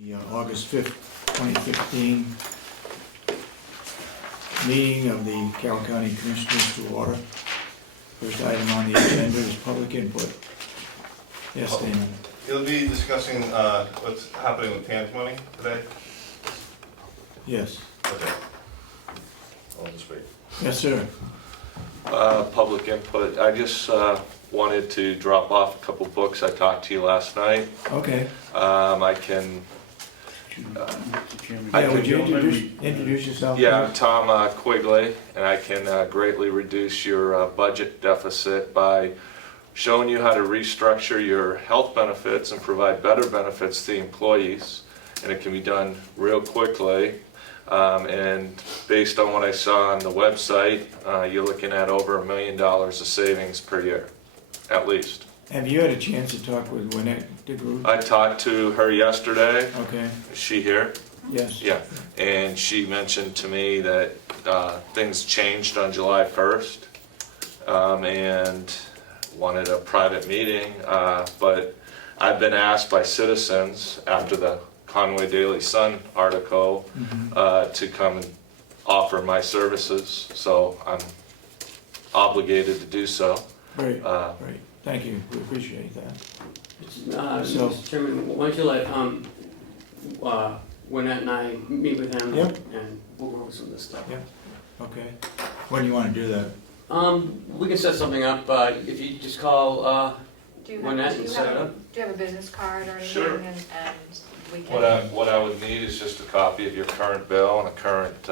The August 5th, 2015 meeting of the Carroll County Commissioners to order. First item on the agenda is public input. Yes, Damon. You'll be discussing what's happening with Pam's money today? Yes. Okay. I'll just wait. Yes, sir. Public input. I just wanted to drop off a couple books. I talked to you last night. Okay. I can. Would you introduce yourself? Yeah, I'm Tom Quigley, and I can greatly reduce your budget deficit by showing you how to restructure your health benefits and provide better benefits to the employees. And it can be done real quickly. And based on what I saw on the website, you're looking at over $1 million of savings per year, at least. Have you had a chance to talk with Wynette DeGroot? I talked to her yesterday. Okay. Is she here? Yes. Yeah. And she mentioned to me that things changed on July 1st and wanted a private meeting. But I've been asked by citizens after the Conway Daily Sun article to come and offer my services, so I'm obligated to do so. Great, great. Thank you, we appreciate that. Mr. Chairman, why don't you let Wynette and I meet with him, Yep. and we'll go over some of this stuff. Yep. Okay. When do you want to do that? We can set something up, if you just call Wynette and set it up. Do you have a business card or anything? Sure. And we can. What I would need is just a copy of your current bill and a current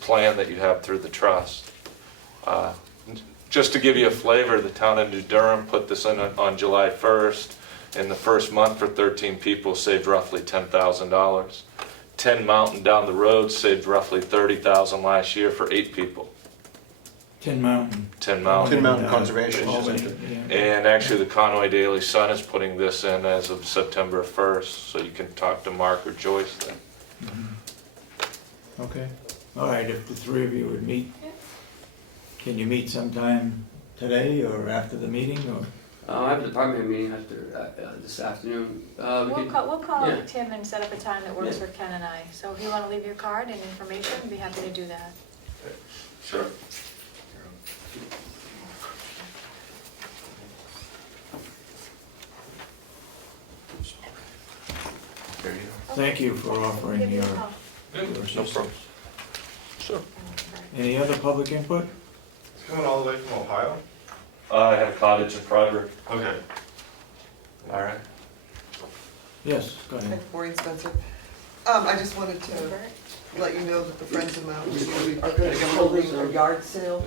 plan that you have through the trust. Just to give you a flavor, the town of New Durham put this in on July 1st. In the first month for 13 people saved roughly $10,000. 10 Mountain down the road saved roughly $30,000 last year for 8 people. Tin Mountain. 10 Mountain. Tin Mountain Conservation. Yeah. And actually the Conway Daily Sun is putting this in as of September 1st, so you can talk to Mark or Joyce then. Okay. All right, if the three of you would meet, can you meet sometime today or after the meeting, or? I have a department meeting after this afternoon. We'll call yeah. Tim and set up a time that works Yeah. for Ken and I. So if you want to leave your card and information, we'd be happy to do that. Sure. There you go. Thank you for offering Give you a your call. assistance. Sure. Any other public input? It's coming all the way from Ohio? I have a cottage in Freiburg. Okay. All right. Yes, go ahead. Maureen Spencer. I just wanted to let you know that the Friends of Mountains are going to be holding a yard sale.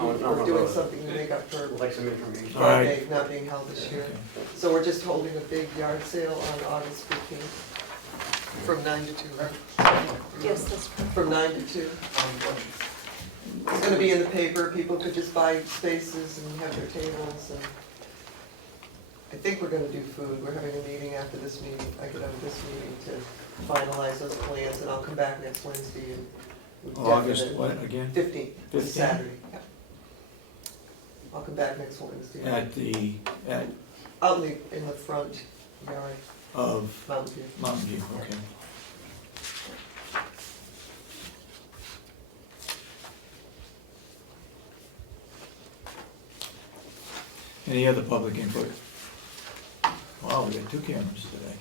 We're doing something to make up for Like some information. All right. Friday not being held this year. Okay. So we're just holding a big yard sale on August 15th from 9 to 2, right? Yes, that's From 9 to 2. It's going to be in the paper. People could just buy spaces and have their tables. And I think we're going to do food. We're having a meeting after this meeting. I get out of this meeting to finalize those plans, and I'll come back next Wednesday. And we've August definitely- what again? 15th, it's 15th? Saturday. Yeah. I'll come back next Wednesday. Out In the front yard, of Mountain View. Mountain View, okay. Any other public input? Wow, we got 2 cameras today.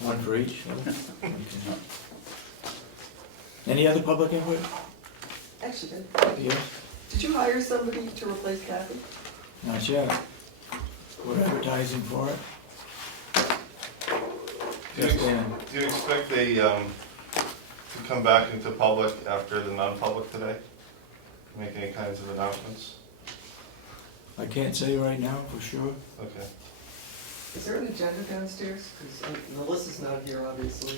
One for each? Okay. Any other public input? Actually, Yes? did you hire somebody to replace Kathy? Not yet. We're advertising for it. Do you Yes, Dan? do you expect they to come back into public after the non-public today? Make any kinds of announcements? I can't say right now for sure. Okay. Is there an agenda downstairs? Because Melissa's not here, obviously.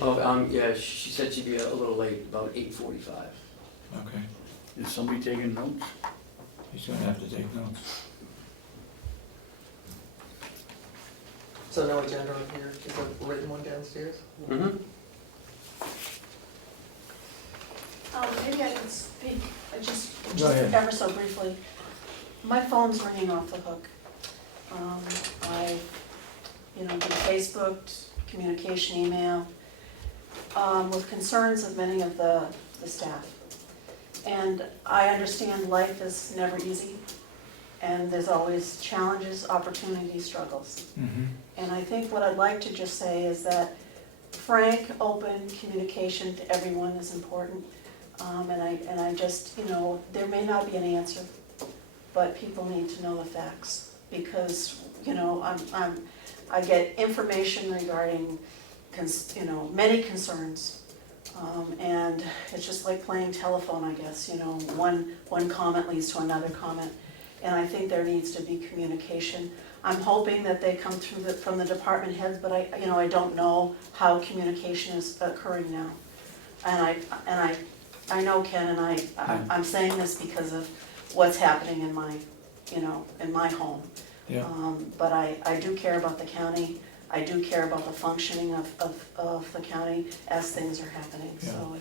Yeah, she said she'd be a little late, about 8:45. Okay. Is somebody taking notes? He's gonna have to take notes. So no agenda on here? Is there a written one downstairs? Mm-hmm. Maybe I can speak, Go ahead. ever so briefly. My phone's ringing off the hook. I, did Facebook, communication, email, with concerns of many of the staff. And I understand life is never easy, and there's always challenges, opportunities, struggles. Mm-hmm. And I think what I'd like to just say is that frank, open communication to everyone is important. And I just, there may not be an answer, but people need to know the facts. Because, I get information regarding, many concerns. And it's just like playing telephone, I guess, one comment leads to another comment. And I think there needs to be communication. I'm hoping that they come through from the department heads, but I don't know how communication is occurring now. And I know, Ken, and I'm saying this because of what's happening in my, in my home. Yeah. But I do care about the county. I do care about the functioning of the county as things are happening, so.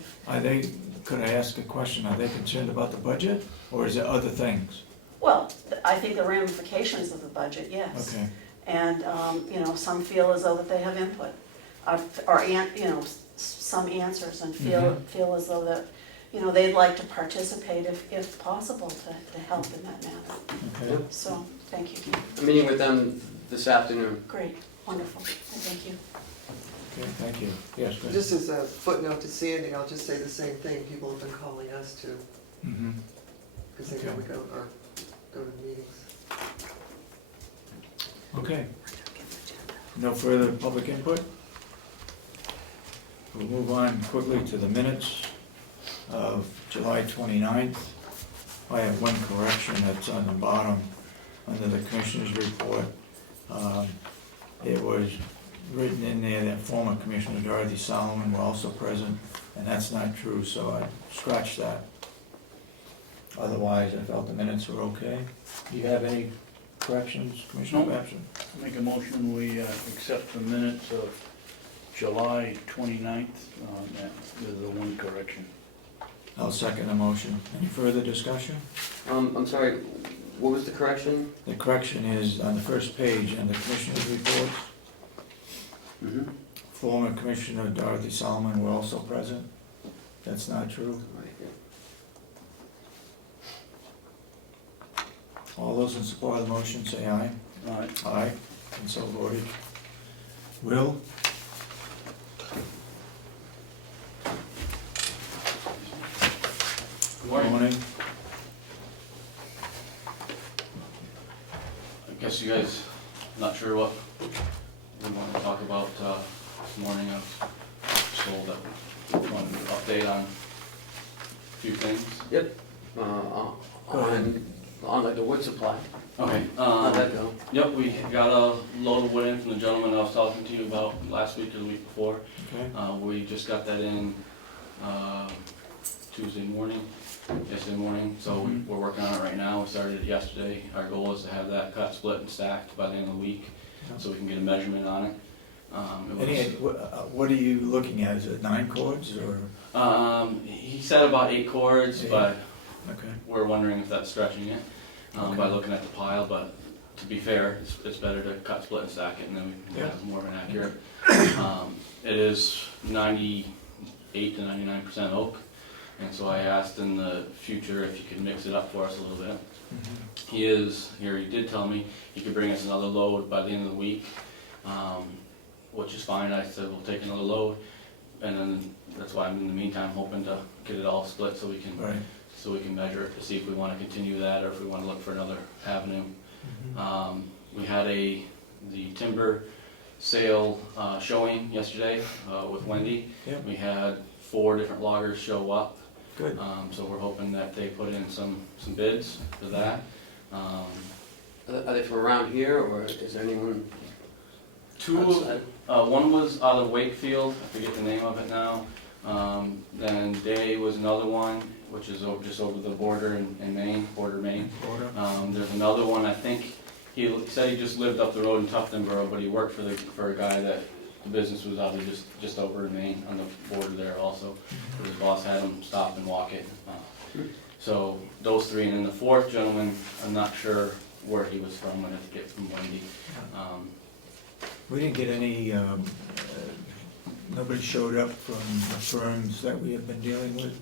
Could I ask a question? Are they concerned about the budget, or is it other things? Well, I think the ramifications of the budget, yes. Okay. And, some feel as though that they have input, or some answers, and feel as though that, they'd like to participate if possible to help in that matter. Okay. So, thank you. I'm meeting with them this afternoon. Great, wonderful, thank you. Okay, thank you. Yes, go ahead. Just as a footnote to Sandy, I'll just say the same thing. People have been calling us too, Mm-hmm. because they know we go to meetings. Okay. No further public input? We'll move on quickly to the minutes of July 29th. I have one correction that's on the bottom under the Commissioner's report. It was written in there that former Commissioner Dorothy Solomon were also present, and that's not true, so I scratched that. Otherwise, I felt the minutes were okay. Do you have any corrections, Commissioner No. Babson? Make a motion, we accept the minutes of July 29th, with the one correction. I'll second the motion. Any further discussion? I'm sorry, what was the correction? The correction is on the first page in the Commissioner's reports. Mm-hmm. Former Commissioner Dorothy Solomon were also present. That's not true. All those in support of the motion say aye. Aye. Aye, and so voted. Will? Morning. I guess you guys, not sure what we want to talk about this morning. I was told that we wanted an update on a few things. Yep. Go ahead. On like the wood supply. Okay. How'd that go? Yep, we got a load of wood in from the gentleman I was talking to you about last week or the week before. Okay. We just got that in yesterday morning, so we're working on it right now. We started it yesterday. Our goal is to have that cut, split, and stacked by the end of the week, so we can get a measurement on it. What are you looking at? Is it 9 cords or? He said about 8 cords, 8. but Okay. we're wondering if that's stretching it by looking at the pile. But to be fair, it's better to cut, split, and stack it, and then we can have more of an accurate. It is 98 to 99% oak. And so I asked in the future if you could mix it up for us a little bit. Mm-hmm. He did tell me he could bring us another load by the end of the week, which is fine. I said we'll take another load, and then that's why I'm in the meantime hoping to get it all split so we can measure it to see if we want to continue that or if we want to look for another avenue. Mm-hmm. We had the timber sale showing yesterday with Wendy. Yep. We had 4 different loggers show up. Good. So we're hoping that they put in some bids for that. Are they from around here, or is there anyone Two outside? One was out of Wakefield, I forget the name of it now. Then Day was another one, which is just over the border in Maine, Maine. There's another one, I think, he said he just lived up the road in Tuftonboro, but he worked for a guy that the business was out of just over in Maine, on the border there also. His boss had him stop and walk it. So those 3, and then the 4th gentleman, I'm not sure where he was from, I have to get from Wendy. We didn't get any, nobody showed up from the firms that we have been dealing with?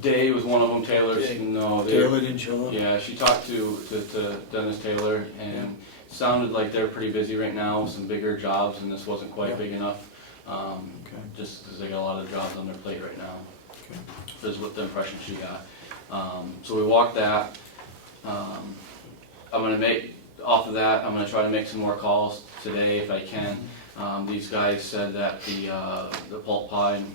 Day was one of them, Taylor's, Day. no. Taylor didn't show up? Yeah, she talked to Dennis Taylor, and sounded like they're pretty busy right now, some bigger jobs, and this wasn't quite Yeah. big enough. Okay. Just because they got a lot of jobs on their plate right now. Okay. This is what the impression she got. So we walked that. I'm gonna make, off of that, I'm gonna try to make some more calls today if I can. These guys said that the pulp pine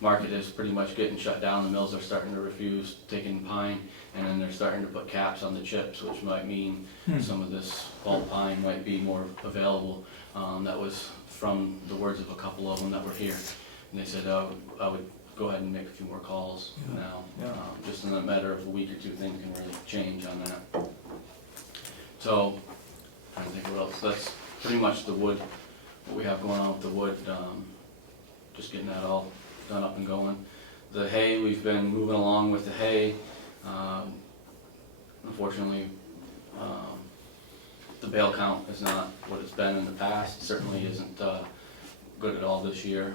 market is pretty much getting shut down. The mills are starting to refuse taking pine, and then they're starting to put caps on the chips, which might mean some of this pulp pine might be more available. That was from the words of a couple of them that were here. And they said I would go ahead and make a few more calls now. Yeah. Just in a matter of a week or two, things can really change on that. So, I think what else, that's pretty much the wood, what we have going on with the wood, just getting that all done up and going. The hay, we've been moving along with the hay. Unfortunately, the bale count is not what it's been in the past, certainly isn't good at all this year.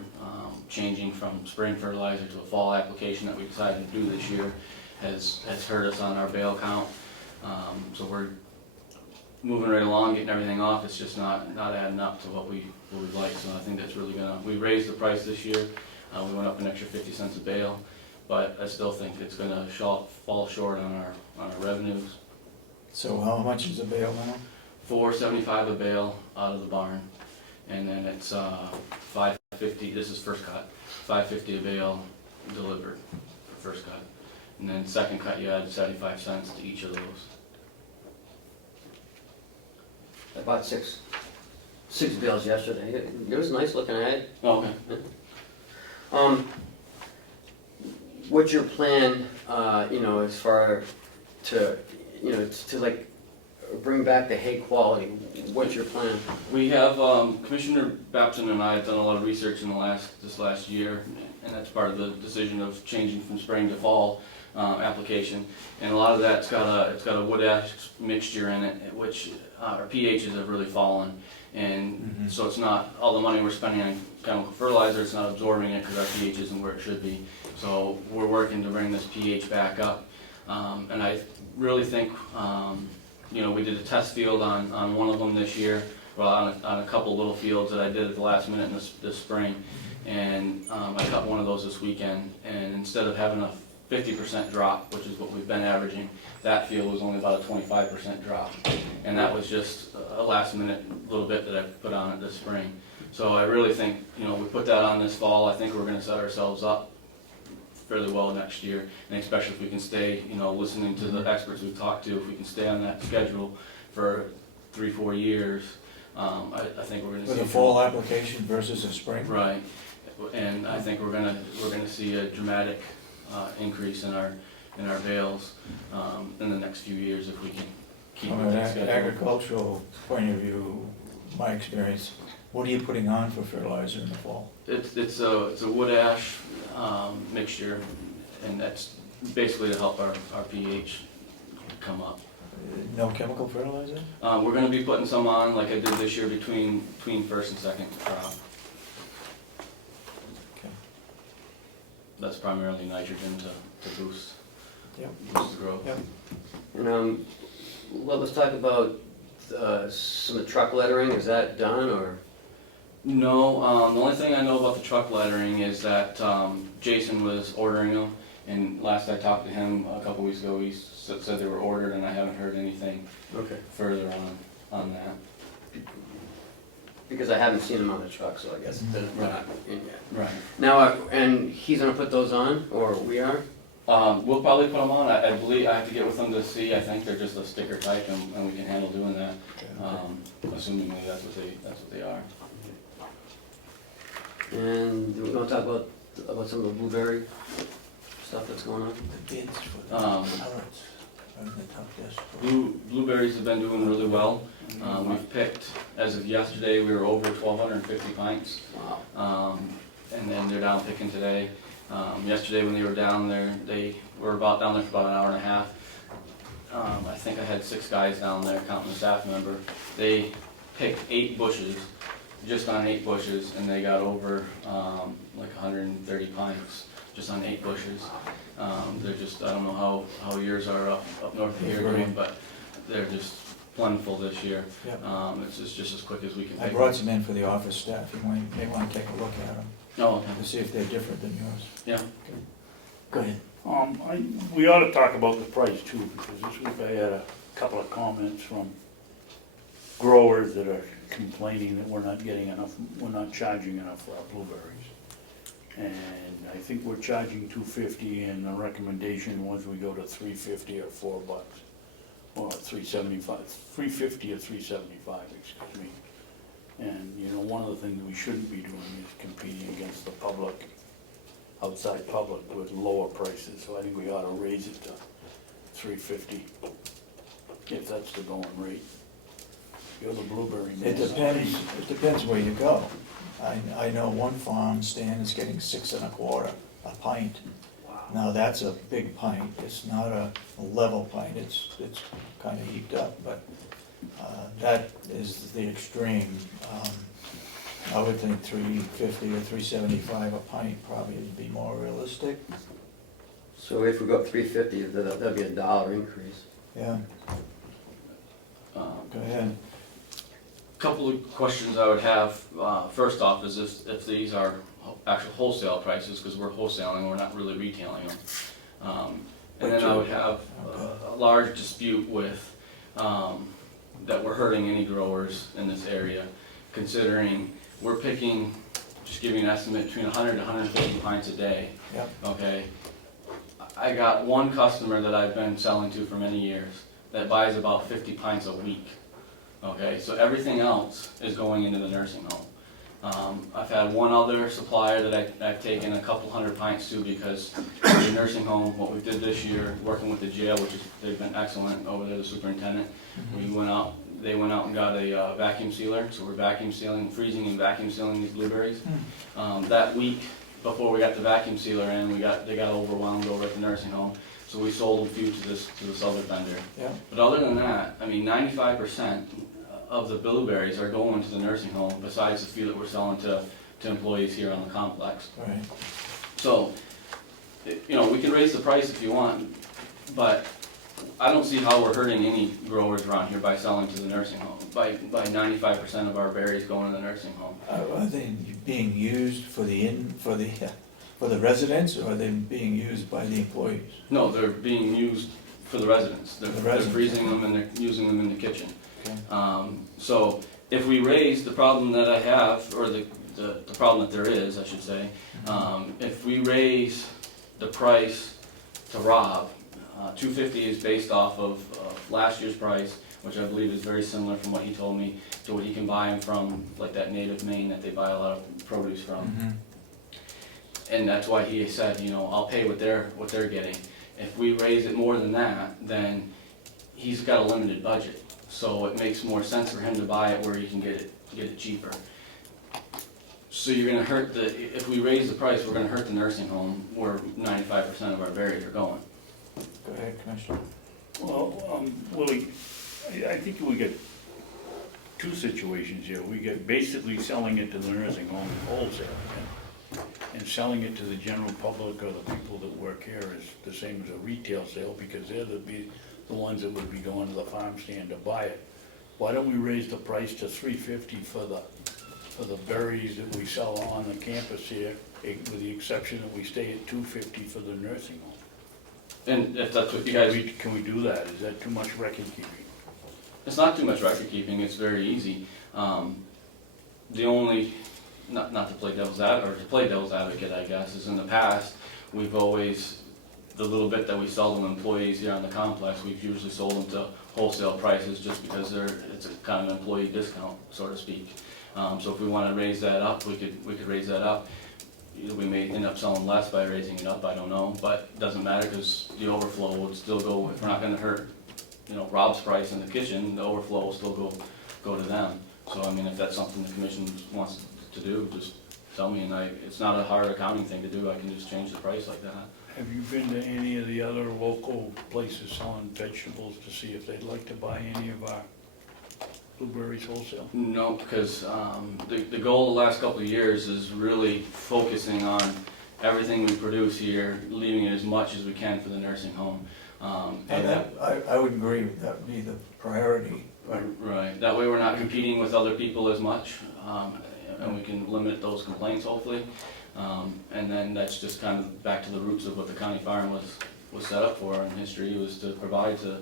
Changing from spring fertilizer to a fall application that we decided to do this year has hurt us on our bale count. So we're moving right along, getting everything off, it's just not adding up to what we'd like, so I think that's really we raised the price this year, we went up an extra 50 cents a bale, but I still think it's gonna fall short on our revenues. So how much is a bale now? $4.75 a bale out of the barn, and then it's $5.50, this is first cut, $5.50 a bale delivered for first cut, and then second cut you add 75 cents to each of those. I bought six bales yesterday. It was nice looking at it. Oh, okay. What's your plan, as far to like bring back the hay quality? What's your plan? We have, Commissioner Babson and I have done a lot of research in this last year, and that's part of the decision of changing from spring to fall application. And a lot of that's got a wood ash mixture in it, which our pHs have really fallen. And so it's not, all the money we're spending on chemical fertilizer, it's not absorbing it because our pH isn't where it should be. So we're working to bring this pH back up. And I really think, we did a test field on one of them this year, well, on a couple little fields that I did at the last minute this spring. And I cut one of those this weekend, and instead of having a 50% drop, which is what we've been averaging, that field was only about a 25% drop. And that was just a last minute little bit that I put on it this spring. So I really think, we put that on this fall, I think we're gonna set ourselves up fairly well next year. And especially if we can stay, listening to the experts we've talked to, if we can stay on that schedule for 3-4 years, I think we're gonna see. With a fall application versus a spring? Right, and I think we're gonna see a dramatic increase in our bales in the next few years if we can keep From with an that schedule. agricultural point of view, my experience, what are you putting on for fertilizer in the fall? It's a wood ash mixture, and that's basically to help our pH come up. No chemical fertilizer? We're gonna be putting some on like I did this year between first and second crop. Okay. That's primarily nitrogen to boost Yep. the growth. Yep. And let's talk about some of the truck lettering. Is that done or? No, the only thing I know about the truck lettering is that Jason was ordering them, and last I talked to him a couple weeks ago, he said they were ordered, and I haven't heard anything further on that. Because I haven't seen them on the truck, so I guess they're not in yet. Right. Now, and he's gonna put those on, or we are? We'll probably put them on. I believe I have to get with them to see. I think they're just a sticker type, and we can handle doing that. Assuming that's what they are. And we're gonna talk about some of the blueberry stuff that's going on. The bids for the Um, pellets are in the top desk. Blueberries have been doing really well. We've picked, as of yesterday, we were over 1,250 pints. Wow. And then they're down picking today. Yesterday when they were down there, they were down there for about an hour and a half. I think I had 6 guys down there, counting the staff member. They picked 8 bushes, just on 8 bushes, and they got over like 130 pints just on 8 bushes. They're just, I don't know how yours are up north of here doing, but they're just plentiful this year. Yep. It's just as quick as we can I pick brought them. some in for the office staff, you may want to take a look at them, Oh, okay. to see if they're different than yours. Yeah. Go ahead. We ought to talk about the price too, because this week I had a couple of comments from growers that are complaining that we're not getting enough, we're not charging enough for our blueberries. And I think we're charging $2.50, and the recommendation was we go to $3.50 or $4, or $3.75, $3.50 or $3.75, excuse me. And, you know, one of the things we shouldn't be doing is competing against the public, outside public with lower prices, so I think we ought to raise it to $3.50, if that's the going rate. You're the blueberry man. It depends where you go. I know one farm stand is getting 6 1/4 a pint. Now, that's a big pint, it's not a level pint, it's kind of heaped up, but that is the extreme. I would think $3.50 or $3.75 a pint probably would be more realistic. So if we go up $3.50, that'd be $1 increase. Yeah, go ahead. Couple of questions I would have. First off, is if these are actual wholesale prices, because we're wholesaling, we're not really retailing them. And then I would have a large dispute with, that we're hurting any growers in this area, considering we're picking, just giving an estimate, between 100 and 150 pints a day. Yep. Okay? I got one customer that I've been selling to for many years that buys about 50 pints a week. Okay, so everything else is going into the nursing home. I've had one other supplier that I've taken a couple hundred pints to, because the nursing home, what we did this year, working with the jail, which is, they've been excellent over there, the superintendent. They went out and got a vacuum sealer, so we're vacuum sealing, freezing and vacuum sealing these blueberries. That week before we got the vacuum sealer in, they got overwhelmed over at the nursing home, so we sold a few to this other vendor. Yeah. But other than that, I mean, 95% of the blueberries are going to the nursing home, besides the few that we're selling to employees here on the complex. Right. So, You know, we can raise the price if you want, but I don't see how we're hurting any growers around here by selling to the nursing home, by 95% of our berries going to the nursing home. are they being used for the residents, or are they being used by the employees? No, they're being used for the residents. They're freezing them and they're using them in the kitchen. Okay. So if we raise the problem that I have, or the problem that there is, I should say, if we raise the price to Rob, $2.50 is based off of last year's price, which I believe is very similar from what he told me to what he can buy them from, like that native Maine that they buy a lot of produce from. And that's why he said, you know, I'll pay what they're getting. If we raise it more than that, then he's got a limited budget. So it makes more sense for him to buy it where he can get it cheaper. So you're gonna hurt if we raise the price, we're gonna hurt the nursing home where 95% of our berries are going. Go ahead, Commissioner. Well, Willie, I think we get two situations here. We get basically selling it to the nursing home wholesale, and selling it to the general public or the people that work here is the same as a retail sale, because they're the ones that would be going to the farm stand to buy it. Why don't we raise the price to $3.50 for the berries that we sell on the campus here, with the exception that we stay at $2.50 for the nursing home? And if that's what you guys... Can we do that? Is that too much record keeping? It's not too much record keeping, it's very easy. The only, not to play devil's advocate, I guess, is in the past, we've always, the little bit that we sell to employees here on the complex, we've usually sold them to wholesale prices just because it's a kind of an employee discount, so to speak. So if we want to raise that up, we could raise that up. We may end up selling less by raising it up, I don't know, but it doesn't matter because the overflow would still go, if we're not going to hurt, you know, Rob's price in the kitchen, the overflow will still go to them. So I mean, if that's something the commission wants to do, just tell me, and it's not a hard accounting thing to do, I can just change the price like that. Have you been to any of the other local places selling vegetables to see if they'd like to buy any of our blueberries wholesale? No, because the goal the last couple of years is really focusing on everything we produce here, leaving it as much as we can for the nursing home. And that, I would agree, that would be the priority. Right, that way we're not competing with other people as much, and we can limit those complaints hopefully. And then that's just kind of back to the roots of what the county farm was set up for in history, was to provide to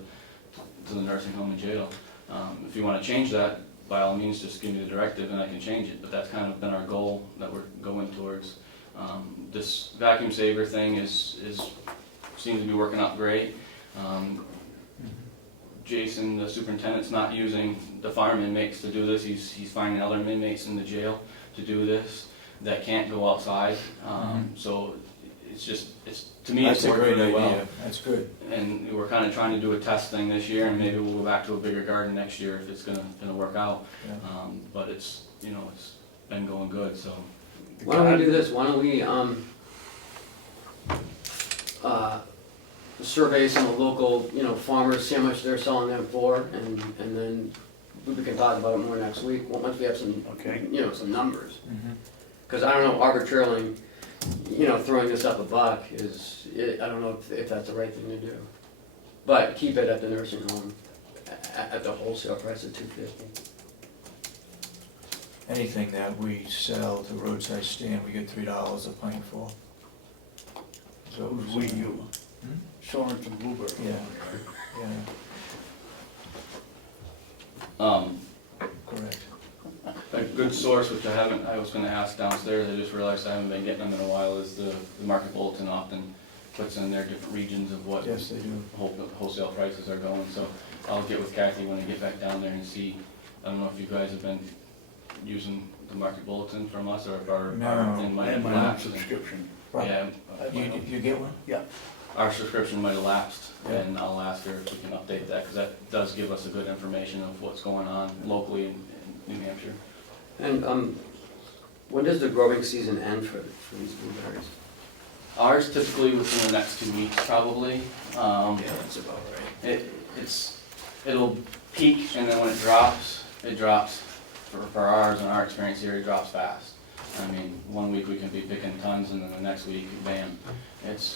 the nursing home and jail. If you want to change that, by all means, just give me the directive and I can change it, but that's kind of been our goal that we're going towards. This vacuum saver thing seems to be working out great. Jason, the superintendent's not using the farm inmates to do this, he's finding other inmates in the jail to do this that can't go outside. So to me, it's That's a worked great really well. idea, that's good. And we're kind of trying to do a test thing this year, and maybe we'll go back to a bigger garden next year if it's gonna work out. Yeah. But it's been going good, so. Why don't we do this, why don't we, survey some of the local, farmers, see how much they're selling them for, and then we can talk about it more next week, once we have some, Okay. some numbers. Mhm. Because I don't know, arbitrarily, throwing this up a buck I don't know if that's the right thing to do. But keep it at the nursing home, at the wholesale price of $2.50. Anything that we sell to roadside stand, we get $3 a pint for. So Who's we, you? Hmm? Sorensen blueberry. Yeah. Correct. A good source, which I was gonna ask downstairs, I just realized I haven't been getting them in a while, is the Market Bulletin often puts in their different regions of what Yes, they do. wholesale prices are going, so I'll get with Kathy when I get back down there and see. I don't know if you guys have been using the Market Bulletin from us, or if our No, thing I might have have my own lapsed. subscription. Yeah, You get one? our subscription might have lapsed, Yeah. and I'll ask her if we can update that, because that does give us a good information of what's going on locally in New Hampshire. And when does the growing season end for these blueberries? Ours typically within the next 2 weeks, probably. That's about right. It'll peak, and then when it drops for ours, and our experience here, it drops fast. I mean, 1 week we can be picking tons, and then the next week, bam, it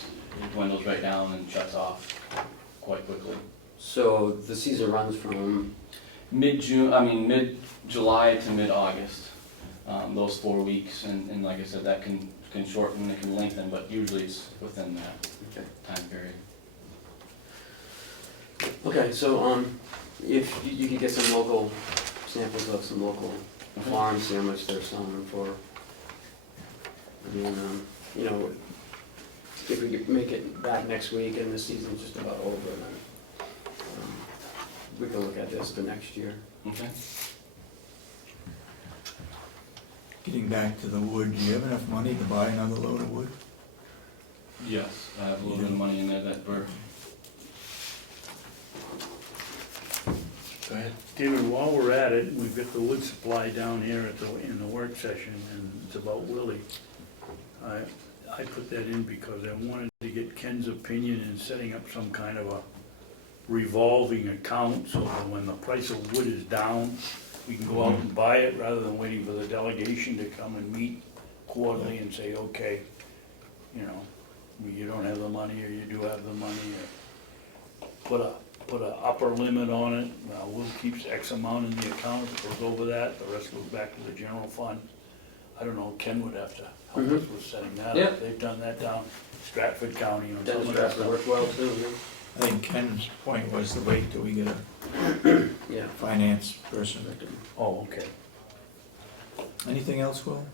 dwindles right down and shuts off quite quickly. So the season runs from, mid-July to mid-August, those 4 weeks, and like I said, that can shorten, it can lengthen, but usually it's within that okay. time period. Okay, so if you could get some local samples of some local farms, see how much they're selling them for. And then, if we could make it back next week and the season's just about over, then we can look at this for next year. Okay. Getting back to the wood, do you have enough money to buy another load of wood? Yes, I have a little bit of money in there that we're. Go ahead. David, while we're at it, we've got the wood supply down here in the work session, and it's about Willie. I put that in because I wanted to get Ken's opinion in setting up some kind of a revolving account, so that when the price of wood is down, we can go out and buy it, rather than waiting for the delegation to come and meet quarterly and say, okay, you don't have the money, or you do have the money, or put a upper limit on it. Will keeps X amount in the account, if it goes over that, the rest goes back to the general fund. I don't know, Ken would have to help us with setting that Yeah. up. They've done that down Stratford County, some Dennis of that Stratford stuff. worked well too, I think Ken's point was to wait till we get a yeah. finance person. Oh, okay. Anything else, Will?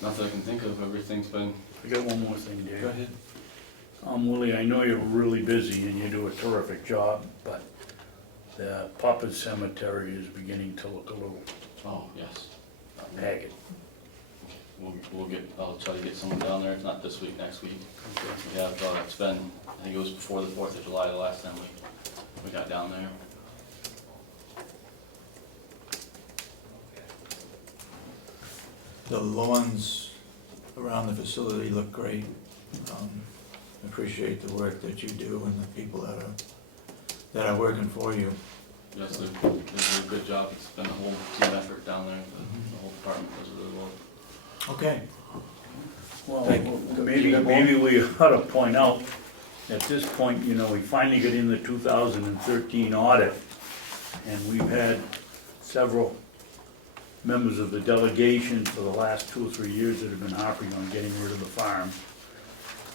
Nothing I can think of, everything's been. I got one more thing, Dave. Go ahead. Willie, I know you're really busy and you do a terrific job, but the Poppin Cemetery is beginning to look a little Oh, yes. haggard. I'll try to get someone down there, if not this week, next week. We have, it's been, I think it was before the 4th of July, the last time we got down there. The lawns around the facility look great. appreciate the work that you do and the people that are working for you. Yes, they do a good job. It's been a whole team effort down there. The whole department does it really well. Okay, Well, Thank you. maybe we ought to point out, at this point, you know, we finally got in the 2013 audit, and we've had several members of the delegation for the last 2 or 3 years that have been harping on getting rid of the farm.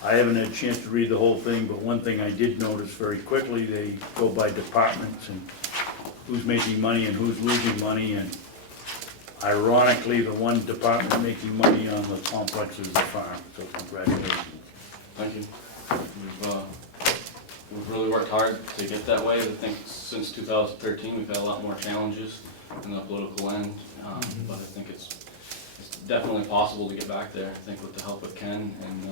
I haven't had a chance to read the whole thing, but one thing I did notice very quickly, they go by departments and who's making money and who's losing money, and ironically, the one department making money on the complex is the farm, so congratulations. Thank you. We've really worked hard to get that way. I think since 2013, we've had a lot more challenges in the political end, but I think it's definitely possible to get back there. I think with the help of Ken and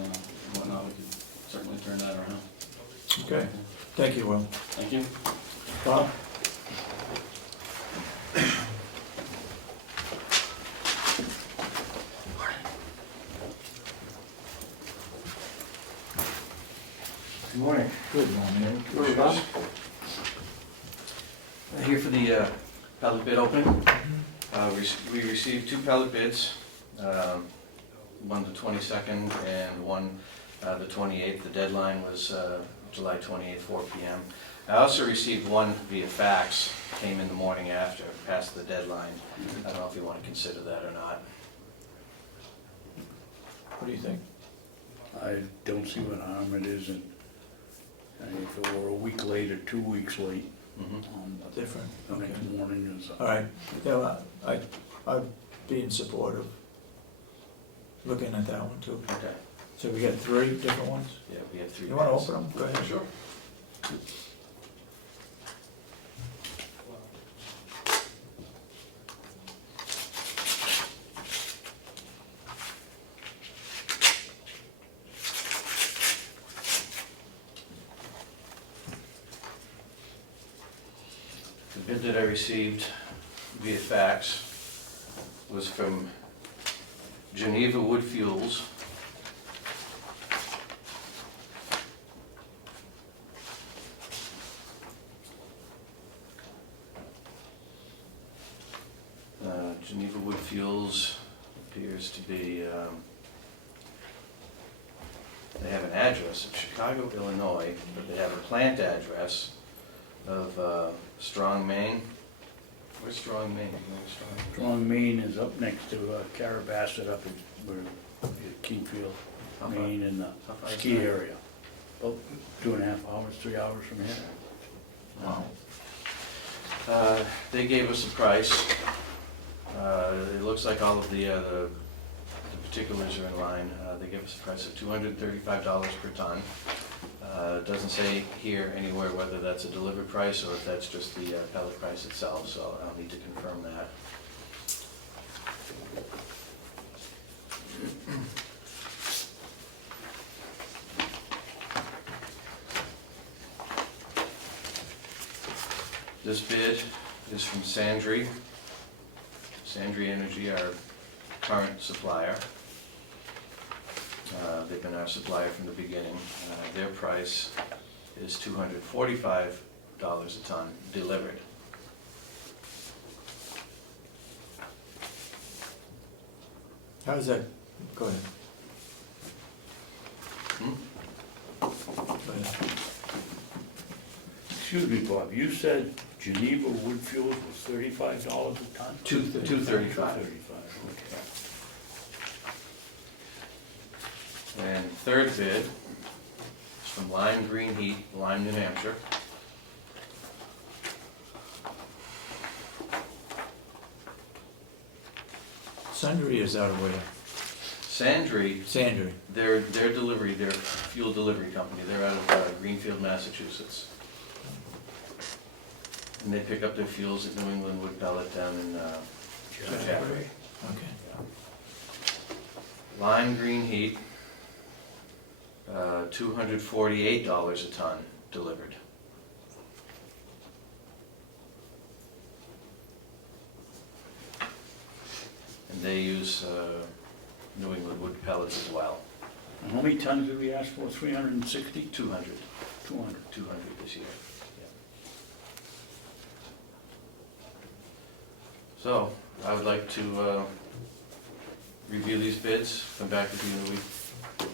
whatnot, we could certainly turn that around. okay, thank you, Will. Thank you. Bob? Good morning. Good morning. Morning, Bob. Here for the pellet bid opening. We received 2 pellet bids, one the 22nd and one the 28th. The deadline was July 28th, 4 p.m. I also received one via fax, came in the morning after, past the deadline. I don't know if you want to consider that or not. What do you think? I don't see what harm it is, and if it were a week late or 2 weeks late, Different, the okay. next morning is. All right, yeah, well, I'd be in support of looking at that one too. Okay. So we got 3 different ones? Yeah, we have 3 You wanna bids. open them? Go ahead. Sure. The bid that I received via fax was from Geneva Wood Fuels. Geneva Wood Fuels appears to be, they have an address of Chicago, Illinois, but they have a plant address of Strong, Maine. Where's Strong, Maine? You know Strong Maine is up next to Carabasset up at Kingfield, How far? Maine, in the How far is ski that? area. About 2.5 hours, 3 hours from here. Wow. They gave us a price. It looks like all of the particulars are in line. They gave us a price of $235 per ton. It doesn't say here anywhere whether that's a delivered price or if that's just the pellet price itself, so I'll need to confirm that. This bid is from Sandry. Sandry Energy, our current supplier. They've been our supplier from the beginning. Their price is $245 a ton delivered. How does that, go ahead. Go ahead. Excuse me, Bob, you said Geneva Wood Fuels was $35 a ton? $235. $235, okay. And third bid is from Lime Green Heat, Lyme, New Hampshire. Sundry is out of where? Sandry, Sandry. their delivery, their fuel delivery company, they're out of Greenfield, Massachusetts. And they pick up their fuels at New England Wood Pellet down in Jaffrey. Okay. Lime Green Heat, $248 a ton delivered. And they use New England Wood Pellets as well. And how many tons did we ask for, 360? 200, 200. 200 this year. So, I would like to review these bids, come back with you in a week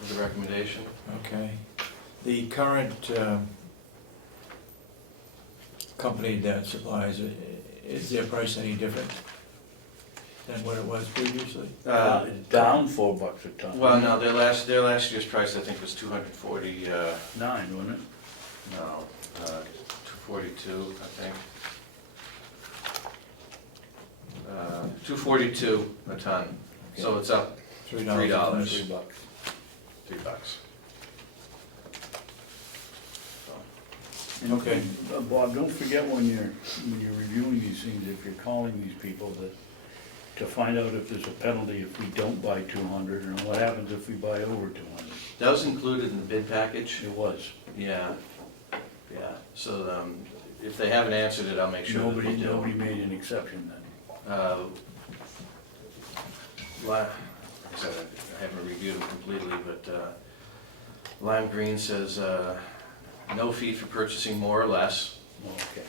with a recommendation. Okay. The current company that supplies it, is their price any different than what it was previously? It's down $4 a ton. Well, no, their last year's price, I think, was 240, 9, wasn't it? no, 242, I think. 242 a ton, so it's up $3. $3. $3. $3. And, Okay. Bob, don't forget when you're reviewing these things, if you're calling these people, to find out if there's a penalty if we don't buy 200, and what happens if we buy over 200. That was included in the bid package? It was. Yeah, so if they haven't answered it, I'll make sure that they do. Nobody made an exception then. Like I said, I haven't reviewed them completely, but Lime Green says no fee for purchasing more or less. Okay.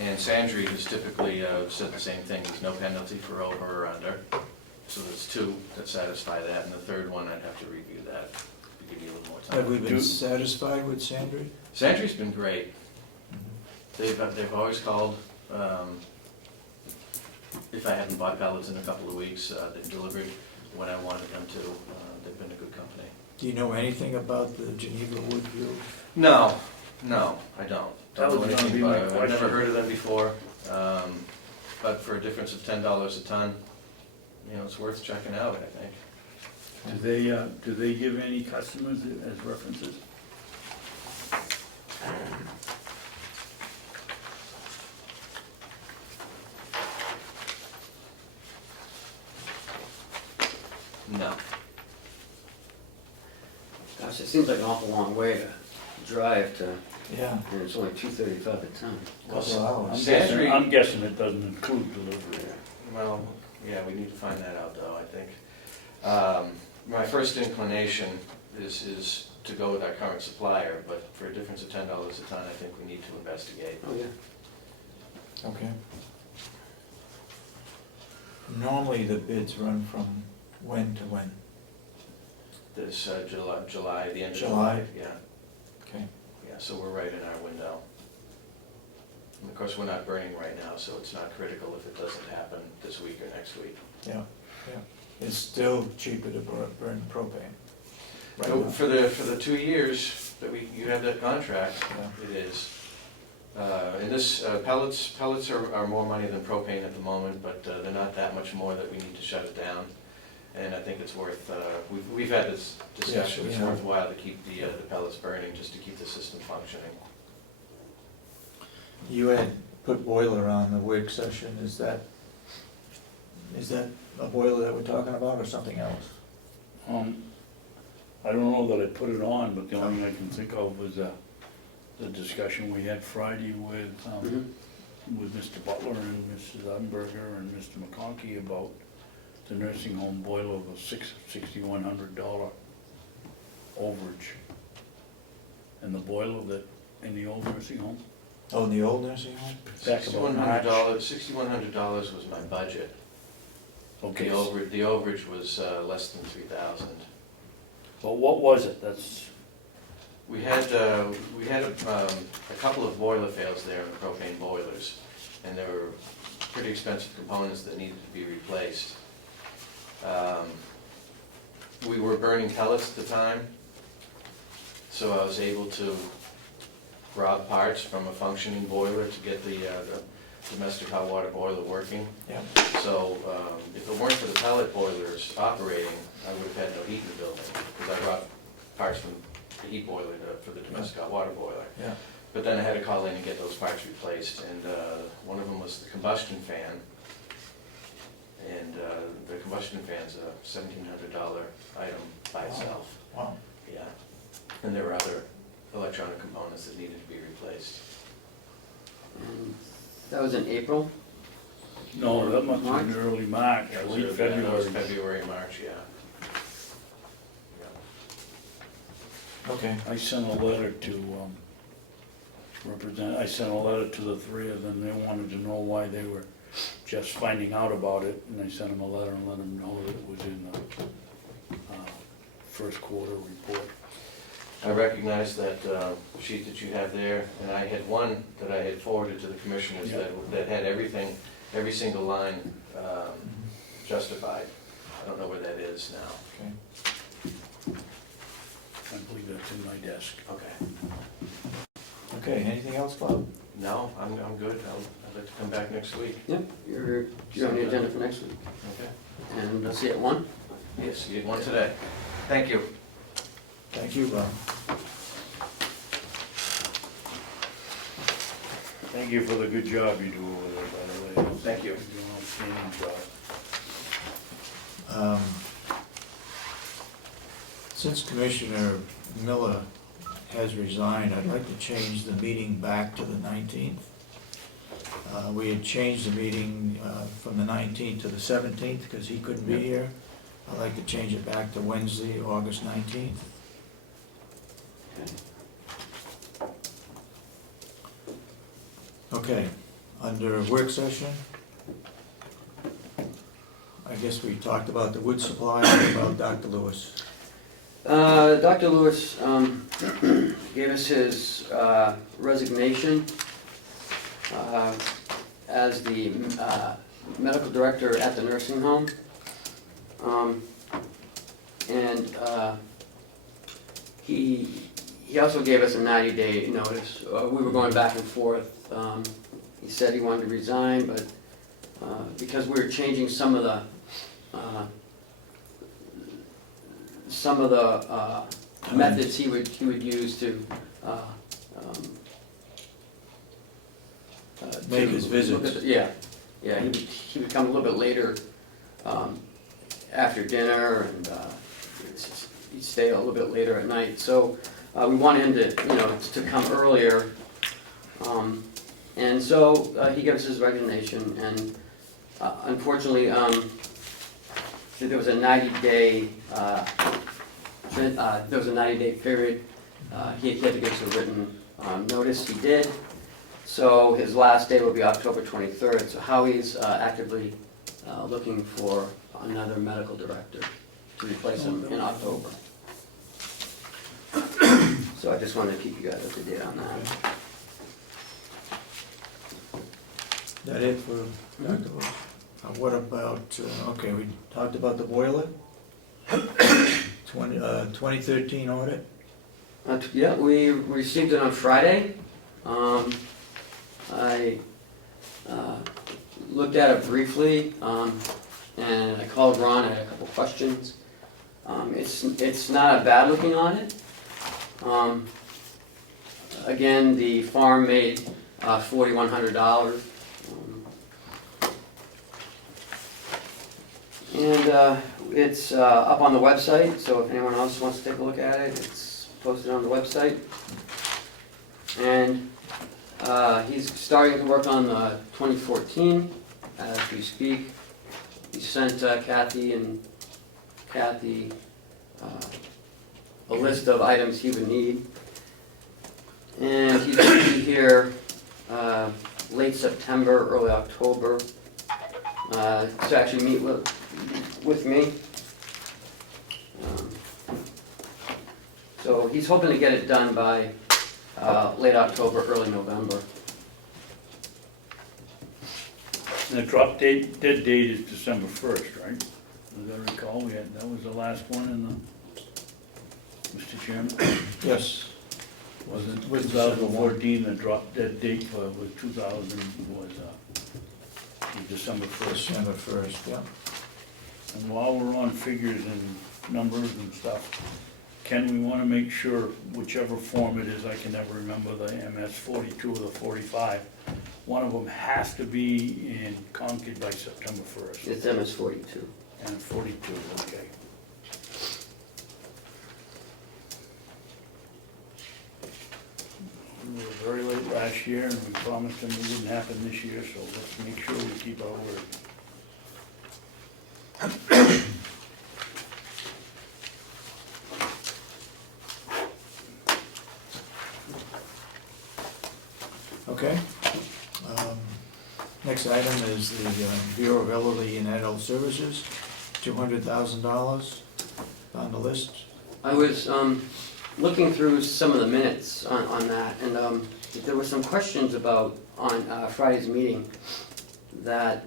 And Sandry has typically said the same thing, there's no penalty for over or under. So there's two that satisfy that, and the third one, I'd have to review that, to give you a little more Have we time. been satisfied with Sandry? Sandry's been great. They've always called. If I hadn't bought pallets in a couple of weeks, they've delivered when I wanted them to. They've been a good company. Do you know anything about the Geneva Woodfield? No, I don't. That was Don't know gonna anything be my about it. I've never question. heard of them before, but for a difference of $10 a ton, it's worth checking out, I think. Do they give any customers as references? No. Gosh, it seems like an awful long way to drive to, Yeah. and it's only $2.35 a ton. Couple of hours. Sandry- I'm guessing it doesn't include delivery. Well, yeah, we need to find that out, though, I think. My first inclination is to go with our current supplier, but for a difference of $10 a ton, I think we need to investigate. Oh, yeah. Okay. Normally the bids run from when to when? This July, the end of July? July, yeah. Okay. Yeah, so we're right in our window. And of course, we're not burning right now, so it's not critical if it doesn't happen this week or next week. Yeah. It's still cheaper to burn propane. Right No, now. For the 2 years that you have that contract, Yeah. it is. And this, pellets are more money than propane at the moment, but they're not that much more that we need to shut it down. And I think it's worth, we've had this discussion, Yes, it's we have. worthwhile to keep the pellets burning, just to keep the system functioning. You had put boiler on the work session, is that a boiler that we're talking about or something else? I don't know that I put it on, but the only thing I can think of was the discussion we had Friday with Mr. Butler and Mrs. Umberger and Mr. McConkey about the nursing home boiler of a $6,100 overage. And the boiler that, in the old nursing home, Oh, in the old nursing home? back about March. $6,100 was my budget. Okay, The overage was less than 3,000. but what was it? That's, We had a couple of boiler fails there in the propane boilers, and there were pretty expensive components that needed to be replaced. We were burning pellets at the time, so I was able to rob parts from a functioning boiler to get the domestic hot water boiler working. Yeah. So if it weren't for the pellet boilers operating, I would have had no heat in the building, because I brought parts from the heat boiler for the domestic hot water boiler. Yeah. But then I had to call in and get those parts replaced, and one of them was the combustion fan. And the combustion fan's a $1,700 item by itself. Wow. Yeah. And there were other electronic components that needed to be replaced. And that was in April? no, that must have been March? early March, That was late early- yeah, that was February. February, March, yeah. Okay, I sent a letter to, I sent a letter to the three of them. They wanted to know why they were just finding out about it, and I sent them a letter and let them know that it was in the first quarter report. I recognize that sheet that you have there, and I had one that I had forwarded to the commissioners Yeah. that had everything, every single line justified. I don't know where that is now. okay. I believe that's in my desk. Okay. Okay, anything else, Bob? No, I'm good. I'd like to come back next week. Yep, you're on the agenda for next week, Okay. and I'll see you at 1. Yes, you had one today. Thank you. Thank you, Bob. Thank you for the good job you do over there, by the way. Thank you. You do an outstanding job. Since Commissioner Miller has resigned, I'd like to change the meeting back to the 19th. We had changed the meeting from the 19th to the 17th because he couldn't be here. I'd like to change it back to Wednesday, August 19th. Okay, under work session, I guess we talked about the wood supply and about Dr. Lewis. Dr. Lewis gave us his resignation as the medical director at the nursing home. And he also gave us a 90-day notice. We were going back and forth. He said he wanted to resign, but because we were changing some of the methods he would use to Make his look visits. at the- yeah, he would come a little bit later after dinner, and he'd stay a little bit later at night. So we wanted him to come earlier, and so he gave us his resignation. And unfortunately, there was a 90-day period. He had to give us a written notice. He did. So his last day will be October 23rd. So Howie's actively looking for another medical director to replace him in October. So I just wanted to keep you guys up to date on that. That it for Dr. Lewis? What about, okay, we talked about the boiler? 2013 audit? Yeah, we received it on Friday. I looked at it briefly, and I called Ron. I had a couple questions. It's not a bad looking audit. Again, the farm made $4,100. And it's up on the website, so if anyone else wants to take a look at it, it's posted on the website. And he's starting to work on 2014 as we speak. He sent Kathy a list of items he would need. And he's going to be here late September, early October to actually meet with me. So he's hoping to get it done by late October, early November. And the drop dead date is December 1st, right? As I recall, that was the last one in the, Mr. Chairman? Yes. Wasn't Was 2014, the drop dead date was December 1st. December 1st, yeah. And while we're on figures and numbers and stuff, Ken, we want to make sure, whichever form it is, I can never remember the MS 42 or the 45, one of them has to be in Concord by September 1st. It's MS-42. And 42, okay. We were very late last year, and we promised them it wouldn't happen this year, so let's make sure we keep our word. Okay. Next item is the Bureau of Elderly and Adult Services, $200,000 on the list. I was looking through some of the minutes on that, and there were some questions about, on Friday's meeting, that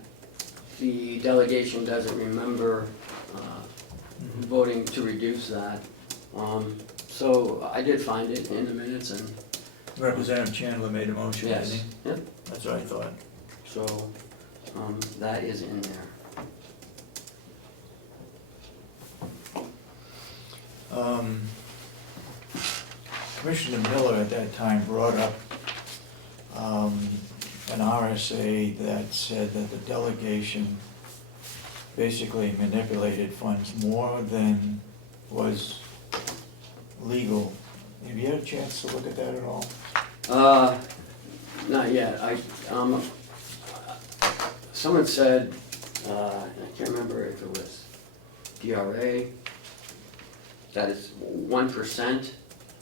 the delegation doesn't remember voting to reduce that. So I did find it in the minutes, and Representative Chandler made a motion, didn't yes, he? yep, That's what I thought. so that is in there. Commissioner Miller at that time brought up an RSA that said that the delegation basically manipulated funds more than was legal. Have you had a chance to look at that at all? Not yet. Someone said, I can't remember if it was DRA, that is 1%.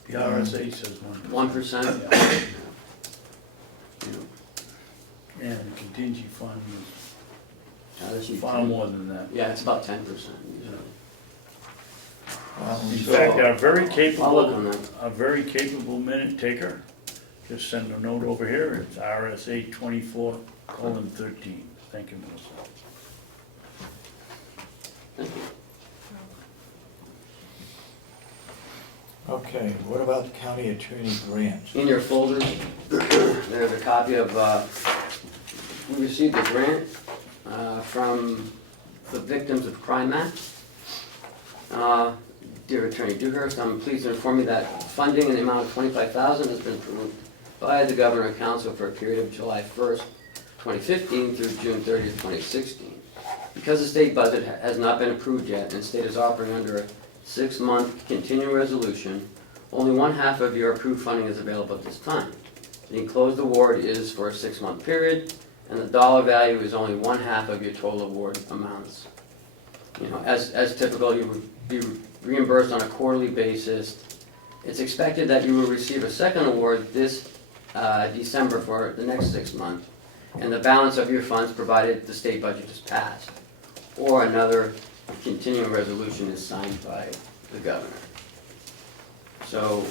The RSA says 1%. 1%. Yeah. You know, And the contingency fund that's is far more than that. Yeah, it's about 10% usually. In So, fact, our I'll look on that. capable minute taker, just send a note over here, it's RSA 24:13. Thank you, Melissa. Thank you. Okay, what about the county attorney grant? In your folders, there's a copy of, we received a grant from the Victims of Crime Act. Dear Attorney Dewhurst, I'm pleased to inform you that funding in the amount of $25,000 has been approved by the Governor and Council for a period of July 1st, 2015 through June 30th, 2016. Because the state budget has not been approved yet and the state is operating under a 6-month continuing resolution, only 1/2 of your approved funding is available at this time. The enclosed award is for a 6-month period, and the dollar value is only 1/2 of your total award amounts. You know, as typical, you would be reimbursed on a quarterly basis. It's expected that you will receive a second award this December for the next 6 months, and the balance of your funds provided the state budget is passed, or another continuing resolution is signed by the governor. So,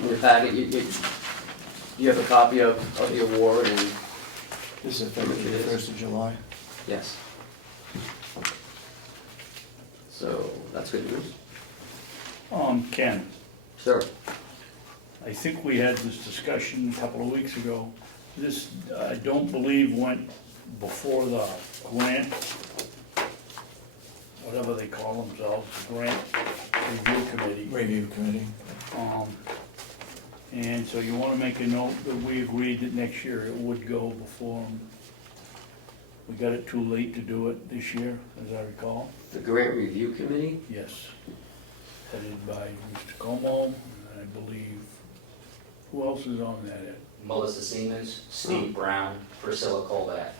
in the packet, you have a copy of the award, and This is effective the 1st of July. yes. So, that's good news. Ken, Sir, I think we had this discussion a couple of weeks ago. This, I don't believe went before the grant, whatever they call themselves, the grant review committee. Review committee. And so you wanna make a note that we agreed that next year it would go before them. We got it too late to do it this year, as I recall. the Grant Review Committee? Yes. Headed by Mr. Comeau, and I believe, who else is on that? Melissa Siemens, Steve Brown, Priscilla Colback.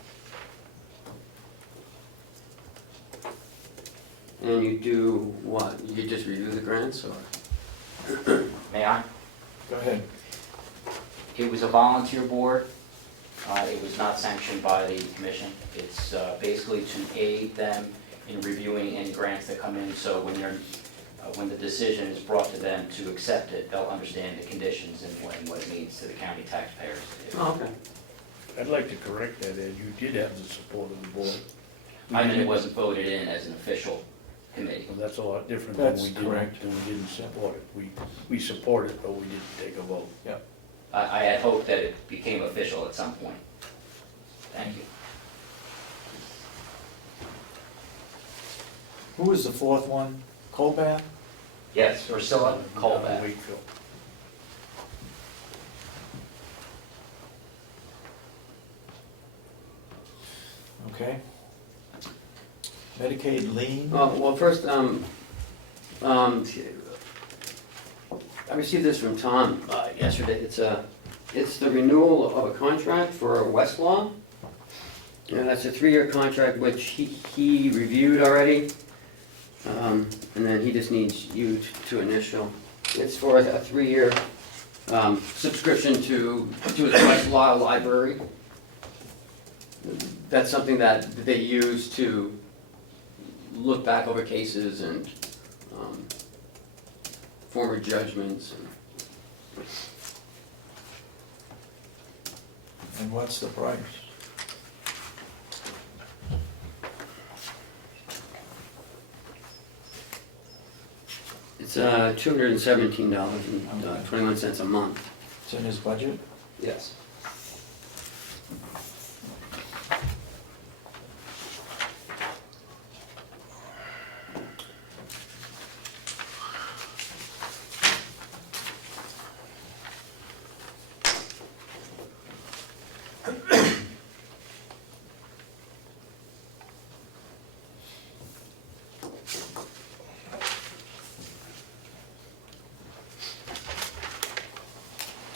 And you do what? You just review the grants, or? May I? Go ahead. It was a volunteer board. It was not sanctioned by the commission. It's basically to aid them in reviewing any grants that come in, so when the decision is brought to them to accept it, they'll understand the conditions and what it means to the county taxpayers. Oh, okay. I'd like to correct that, Ed, you did have the support of the board. I mean, it wasn't voted in as an official committee. Well, that's a lot different than That's we correct. didn't support it. We support it, but we didn't take a vote. I had hoped that it became official at some point. Thank you. Who was the fourth one? Colback? Yes, Priscilla Colback. Wakefield. Okay. Medicaid lien? Well, first, I received this from Tom yesterday. It's the renewal of a contract for Westlaw. And that's a 3-year contract which he reviewed already. And then he just needs you to initial. It's for a 3-year subscription to his West Law Library. That's something that they use to look back over cases and former judgments. And what's the price? It's $217.21 a month. It's in his budget? Yes.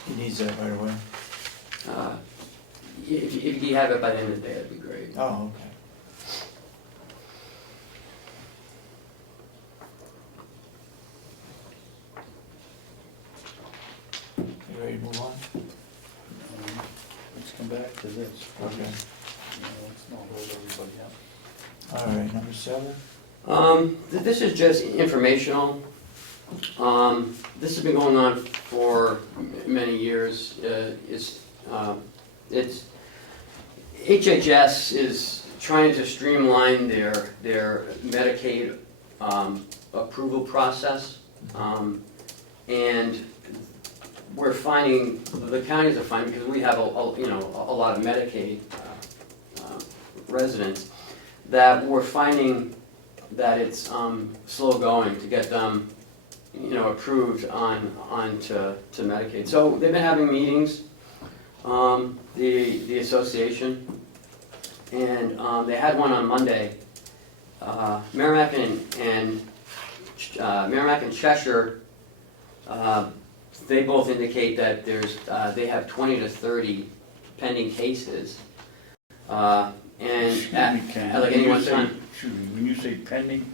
He needs that right away? If you have it by the end of the day, that'd be great. Oh, okay. You ready to move on? Let's come back to this. Okay. Let's not hold everybody up. All right, number 7? This is just informational. This has been going on for many years. It's HHS is trying to streamline their Medicaid approval process, and we're finding, the counties are finding, because we have a lot of Medicaid residents, that we're finding that it's slow going to get them approved to Medicaid. So they've been having meetings, the association, and they had one on Monday. Merrimack and Cheshire, they both indicate that they have 20 to 30 pending cases. Excuse me, Ken. Like any one time. Excuse me, when you say pending,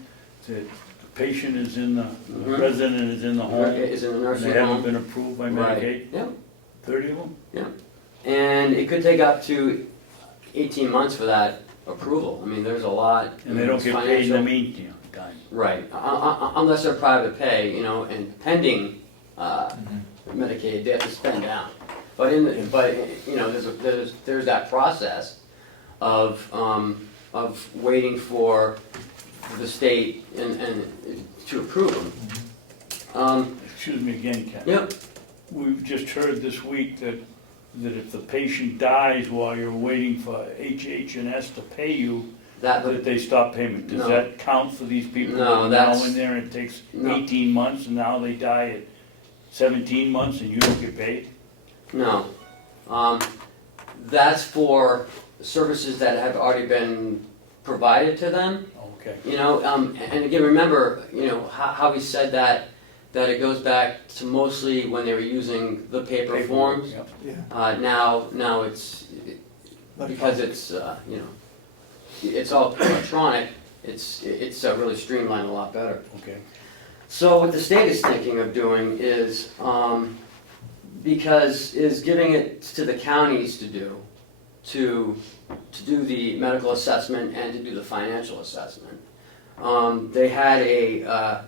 the patient is in the Mhm. resident is in the home? Is in a And nursing they haven't home. been approved by Right. Medicaid? Yep. 30 of them? And it could take up to 18 months for that approval. I mean, there's a lot. And they don't It's get paid in the financial. meantime? Right, unless they're private pay, and pending Medicaid, they have to spend down. But there's that process of waiting for the state and to approve them. Excuse me again, Ken. Yep, We've just heard this week that if the patient dies while you're waiting for HH&S to pay you, that, that they stop payment. Does No. that count for these people No, that are now that's- in there and it takes No. 18 months and now they die at 17 months and you don't get paid? no. That's for services that have already been provided to them. Okay. And again, remember, how he said that it goes back to mostly when they were using the paper forms. Yep. Yeah. Now it's, because it's, it's all electronic, it's really streamlined a lot better. Okay. So what the state is thinking of doing is giving it to the counties to do the medical assessment and to do the financial assessment. They had a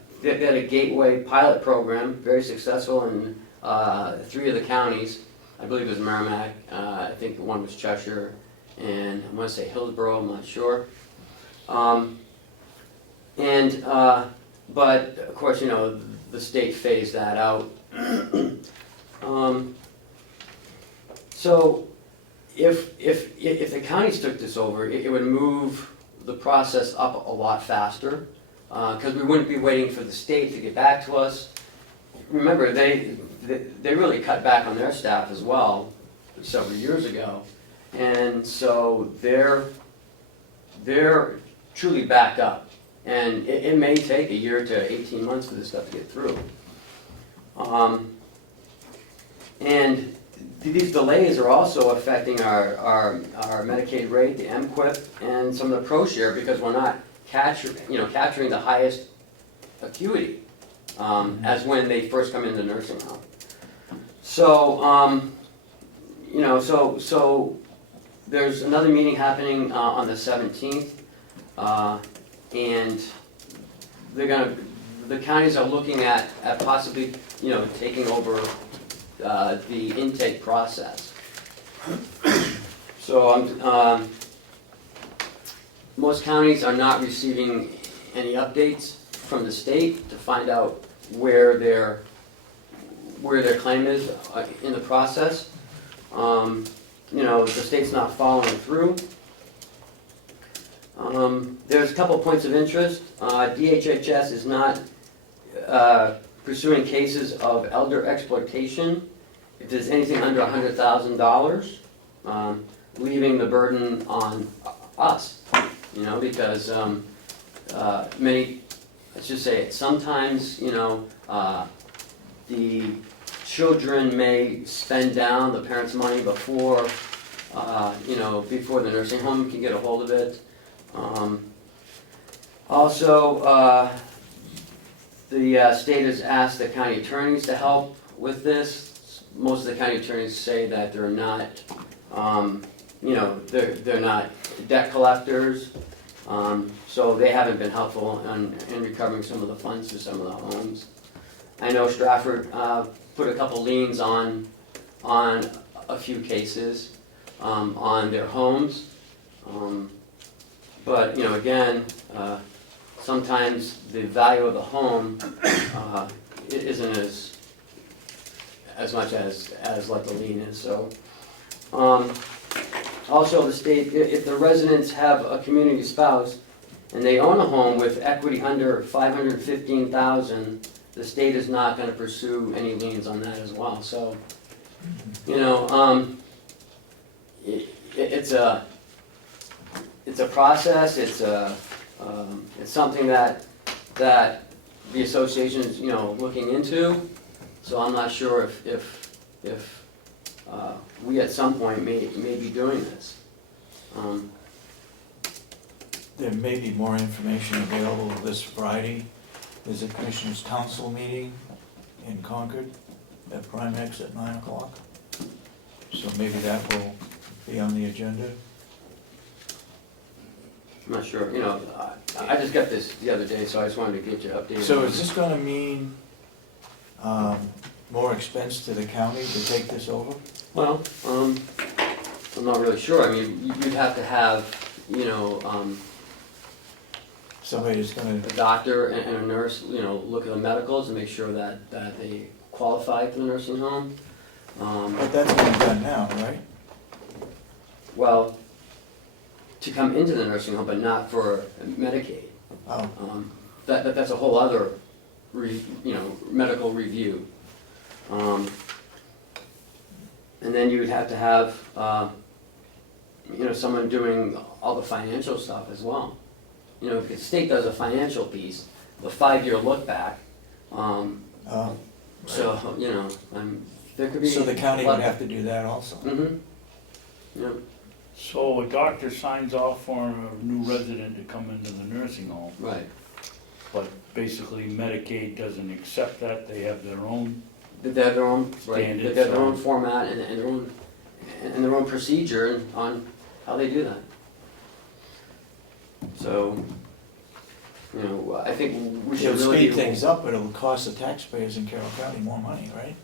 gateway pilot program, very successful in 3 of the counties. I believe it was Merrimack, I think one was Cheshire, and I want to say Hillsborough, I'm not sure. But of course, the state phased that out. So if the counties took this over, it would move the process up a lot faster, because we wouldn't be waiting for the state to get back to us. Remember, they really cut back on their staff as well several years ago, and so they're truly backed up, and it may take a year to 18 months for this stuff to get through. And these delays are also affecting our Medicaid rate, the MQIP, and some of the ProShare, because we're not capturing the highest acuity as when they first come into nursing home. So, so there's another meeting happening on the 17th, and the counties are looking at possibly, taking over the intake process. So most counties are not receiving any updates from the state to find out where their claim is in the process. The state's not following through. There's a couple points of interest. DHHS is not pursuing cases of elder exploitation if there's anything under $100,000, leaving the burden on us, because let's just say it, sometimes, the children may spend down the parents' money before the nursing home can get a hold of it. Also, the state has asked the county attorneys to help with this. Most of the county attorneys say that they're not, they're not debt collectors, so they haven't been helpful in recovering some of the funds for some of the homes. I know Stratford put a couple liens on a few cases on their homes, but again, sometimes the value of the home isn't as much as what the lien is. So, also the state, if the residents have a community spouse and they own a home with equity under $515,000, the state is not going to pursue any liens on that as well. So, it's a process. It's something that the association is looking into. So I'm not sure if we at some point may be doing this. There may be more information available this Friday. There's a Commissioners' Council meeting in Concord at Primex at 9 o'clock. So maybe that will be on the agenda. I'm not sure. I just got this the other day, so I just wanted to get you updated. So is this gonna mean more expense to the county to take this over? Well, I'm not really sure. I mean, you'd have to have, Somebody that's gonna, a doctor and a nurse, look at the medicals and make sure that they qualify for the nursing home. but that's being done now, right? Well, to come into the nursing home, but not for Medicaid. Oh, That's a whole other, medical review. And then you would have to have, someone doing all the financial stuff as well. If the state does a financial piece, the 5-year look back, so, there could be. so the county would have to do that also? Mm-hmm, yeah. So a doctor signs off for a new resident to come into the nursing home, Right. but basically Medicaid doesn't accept that, they have their own. They have their own, right, they Standards, have their own format and their own procedure on how they do that. So, I think we should It'll really. speed things up, but it'll cost the taxpayers in Carroll County more money, right?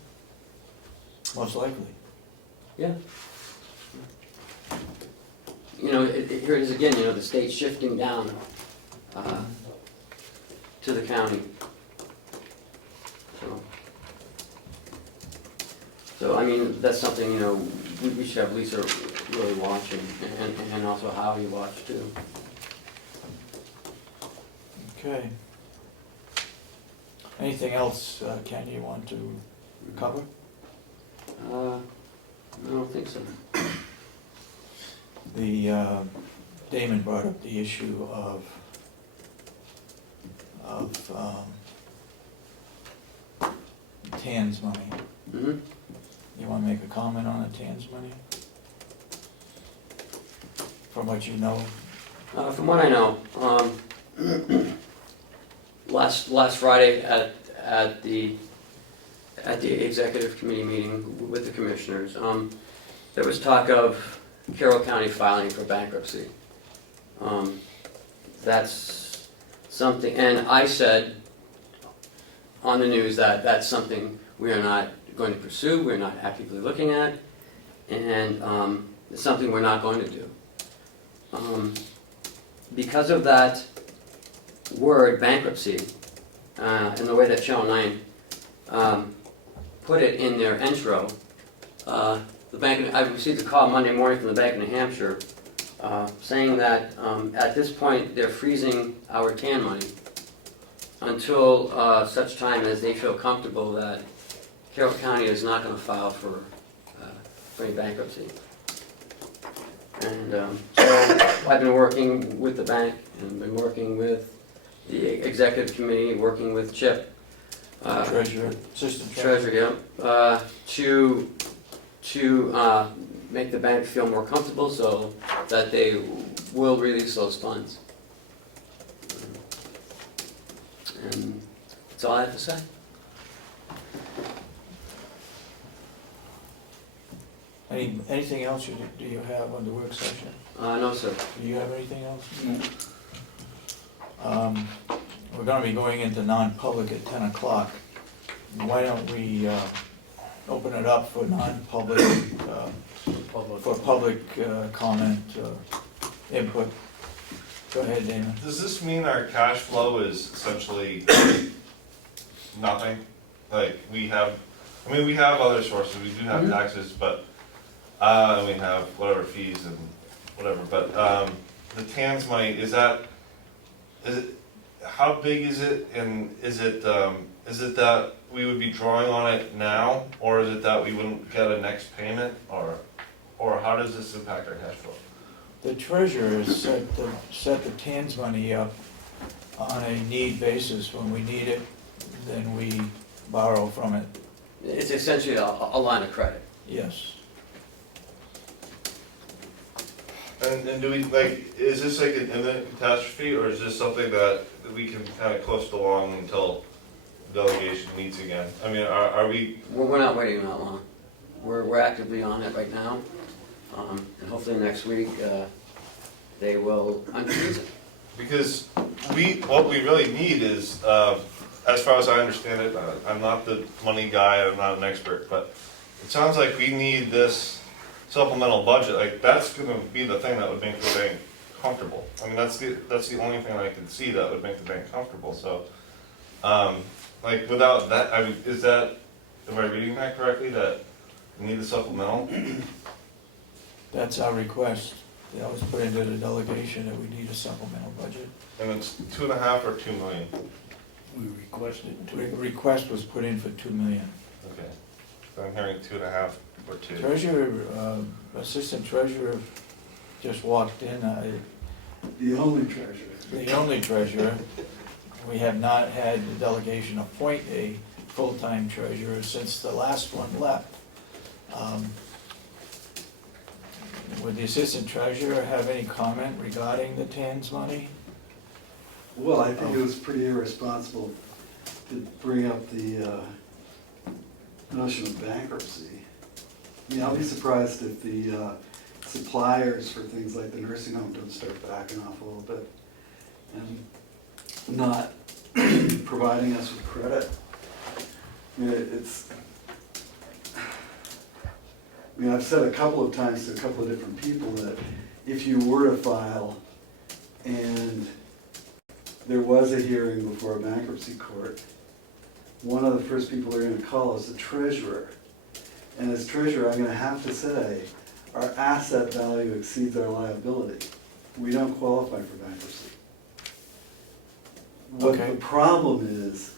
Most likely. Yeah. Here it is again, the state's shifting down to the county. So I mean, that's something, we should have Lisa really watching, and also Howie watch too. Okay. Anything else, Ken, you want to cover? I don't think so. The, Damon brought up the issue of TAN's money. Mm-hmm. You wanna make a comment on the TAN's money? From what you know? From what I know, last Friday at at the executive committee meeting with the commissioners, there was talk of Carroll County filing for bankruptcy. That's something, and I said on the news that that's something we are not going to pursue, we're not actively looking at, and it's something we're not going to do. Because of that word bankruptcy, and the way that Channel 9 put it in their intro, I received a call Monday morning from the Bank of New Hampshire saying that at this point they're freezing our TAN money until such time as they feel comfortable that Carroll County is not going to file for any bankruptcy. And so I've been working with the bank and been working with the executive committee, working with Chip. Treasurer, assistant treasurer. Treasurer, yeah, to make the bank feel more comfortable so that they will release those funds. And that's all I have to say. Anything else do you have on the work session? No, sir. Do you have anything else? No. We're gonna be going into non-public at 10 o'clock. Why don't we open it up for non-public, for public comment, input? Go ahead, Dana. Does this mean our cash flow is essentially nothing? Like, we have other sources, we do have taxes, but, we have whatever fees and whatever, but, the TANs money, is it, how big is it, and is it that we would be drawing on it now, or is it that we wouldn't get a next payment, or how does this impact our cash flow? The treasurer set the TANs money up on a need basis. When we need it, then we borrow from it. It's essentially a line of credit. Yes. And do we, like, is this like an imminent catastrophe, or is this something that we can kind of coast along until delegation meets again? I mean, are we? We're not waiting that long. We're actively on it right now. And hopefully next week, they will unfreeze it. Because what we really need is, as far as I understand it, I'm not the money guy, I'm not an expert, but it sounds like we need this supplemental budget. Like, that's gonna be the thing that would make the bank comfortable. I mean, that's the only thing I can see that would make the bank comfortable, so, like, without that, I mean, am I reading that correctly, that we need the supplemental? That's our request. That was put into the delegation that we need a supplemental budget. And it's 2.5 or 2 million? We requested The to. request was put in for 2 million. Okay, so I'm hearing 2.5 or 2. Treasurer, assistant treasurer just walked in. The only treasurer. The only treasurer. We have not had the delegation appoint a full-time treasurer since the last one left. Would the assistant treasurer have any comment regarding the TANs money? Well, I think it was pretty irresponsible to bring up the notion of bankruptcy. I mean, I'll be surprised if the suppliers for things like the nursing home don't start backing off a little bit and not providing us with credit. I mean, I've said a couple of times to a couple of different people that if you were to file and there was a hearing before a bankruptcy court, one of the first people they're gonna call is the treasurer. And as treasurer, I'm gonna have to say, our asset value exceeds our liability. We don't qualify for bankruptcy. What Okay. the problem is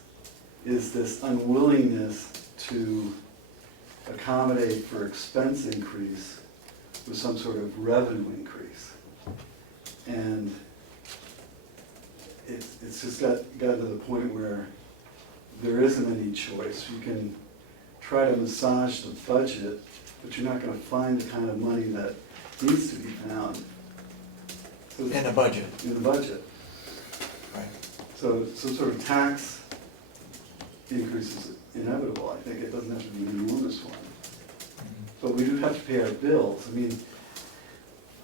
this unwillingness to accommodate for expense increase with some sort of revenue increase. And it's just gotten to the point where there isn't any choice. You can try to massage the budget, but you're not gonna find the kind of money that needs to be found. So In the budget. in the budget. Right. So some sort of tax increases inevitable. I think it doesn't have to be an enormous one. But we do have to pay our bills. I mean,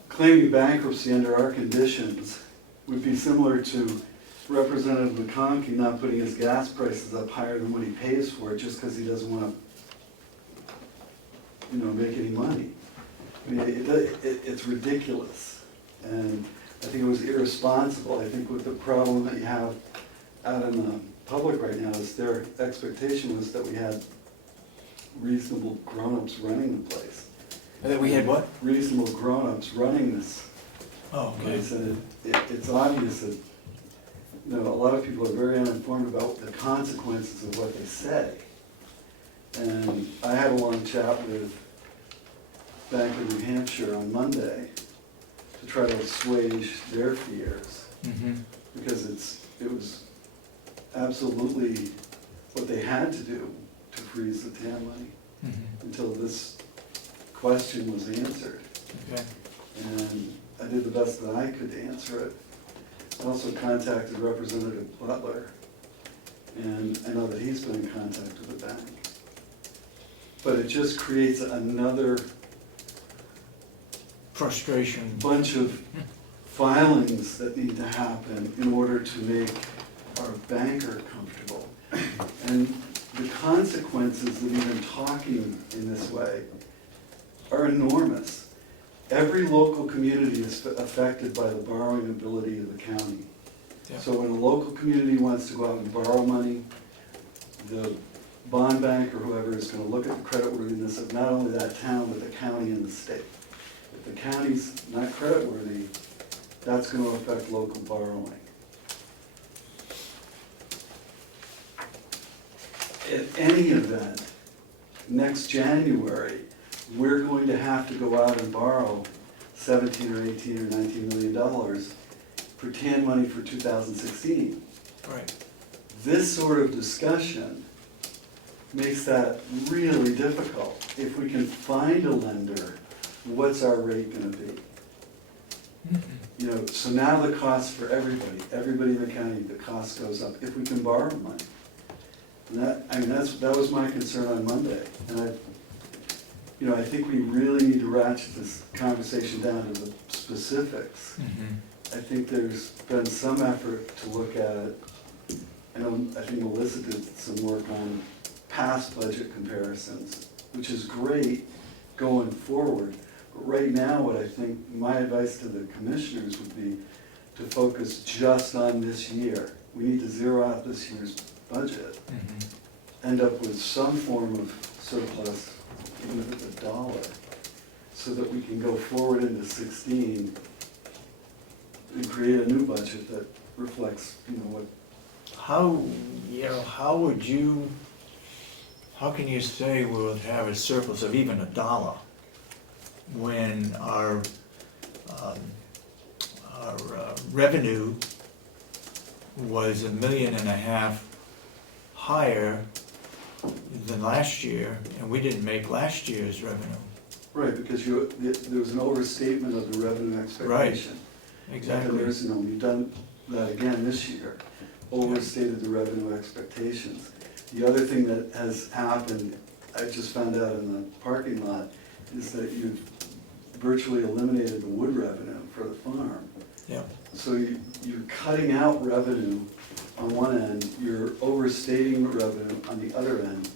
claiming bankruptcy under our conditions would be similar to Representative McConkey not putting his gas prices up higher than what he pays for it just because he doesn't want to, make any money. I mean, it's ridiculous. And I think it was irresponsible. I think with the problem that you have out in the public right now is their expectation was that we had reasonable grown-ups running the place. And then we had what? Reasonable grown-ups running this Oh, okay. place, and it's obvious that, a lot of people are very uninformed about the consequences of what they say. And I had a long chat with Bank of New Hampshire on Monday to try to assuage their fears, because it was absolutely what they had to do to freeze the TAM money until this question was answered. Okay. And I did the best that I could to answer it. I also contacted Representative Butler, and I know that he's been in contact with the bank. But it just creates another Frustration. bunch of filings that need to happen in order to make our banker comfortable. And the consequences of even talking in this way are enormous. Every local community is affected by the borrowing ability of the county. Yeah. So when a local community wants to go out and borrow money, the bond bank or whoever is going to look at the creditworthiness of not only that town, but the county and the state. If the county's not creditworthy, that's going to affect local borrowing. In any event, next January, we're going to have to go out and borrow $17 or $18 or $19 million for TAN money for 2016. Right. This sort of discussion makes that really difficult. If we can find a lender, what's our rate gonna be? So now the cost for everybody in the county, the cost goes up if we can borrow money. And that was my concern on Monday. And I think we really need to ratchet this conversation down to the specifics. I think there's been some effort to look at it. I think Melissa did some work on past budget comparisons, which is great going forward. But right now, what I think my advice to the commissioners would be to focus just on this year. We need to zero out this year's budget, end up with some form of surplus, even if it's $1, so that we can go forward into 16 and create a new budget that reflects, what. How can you say we'll have a surplus of even $1 when our revenue was $1.5 million higher than last year, and we didn't make last year's revenue? Right, because there was an overstatement of the revenue expectation. Exactly. And there's, we've done that again this year, overstated the revenue expectations. The other thing that has happened, I just found out in the parking lot, is that you've virtually eliminated the wood revenue for the farm. Yeah. So you're cutting out revenue on one end, you're overstating revenue on the other end.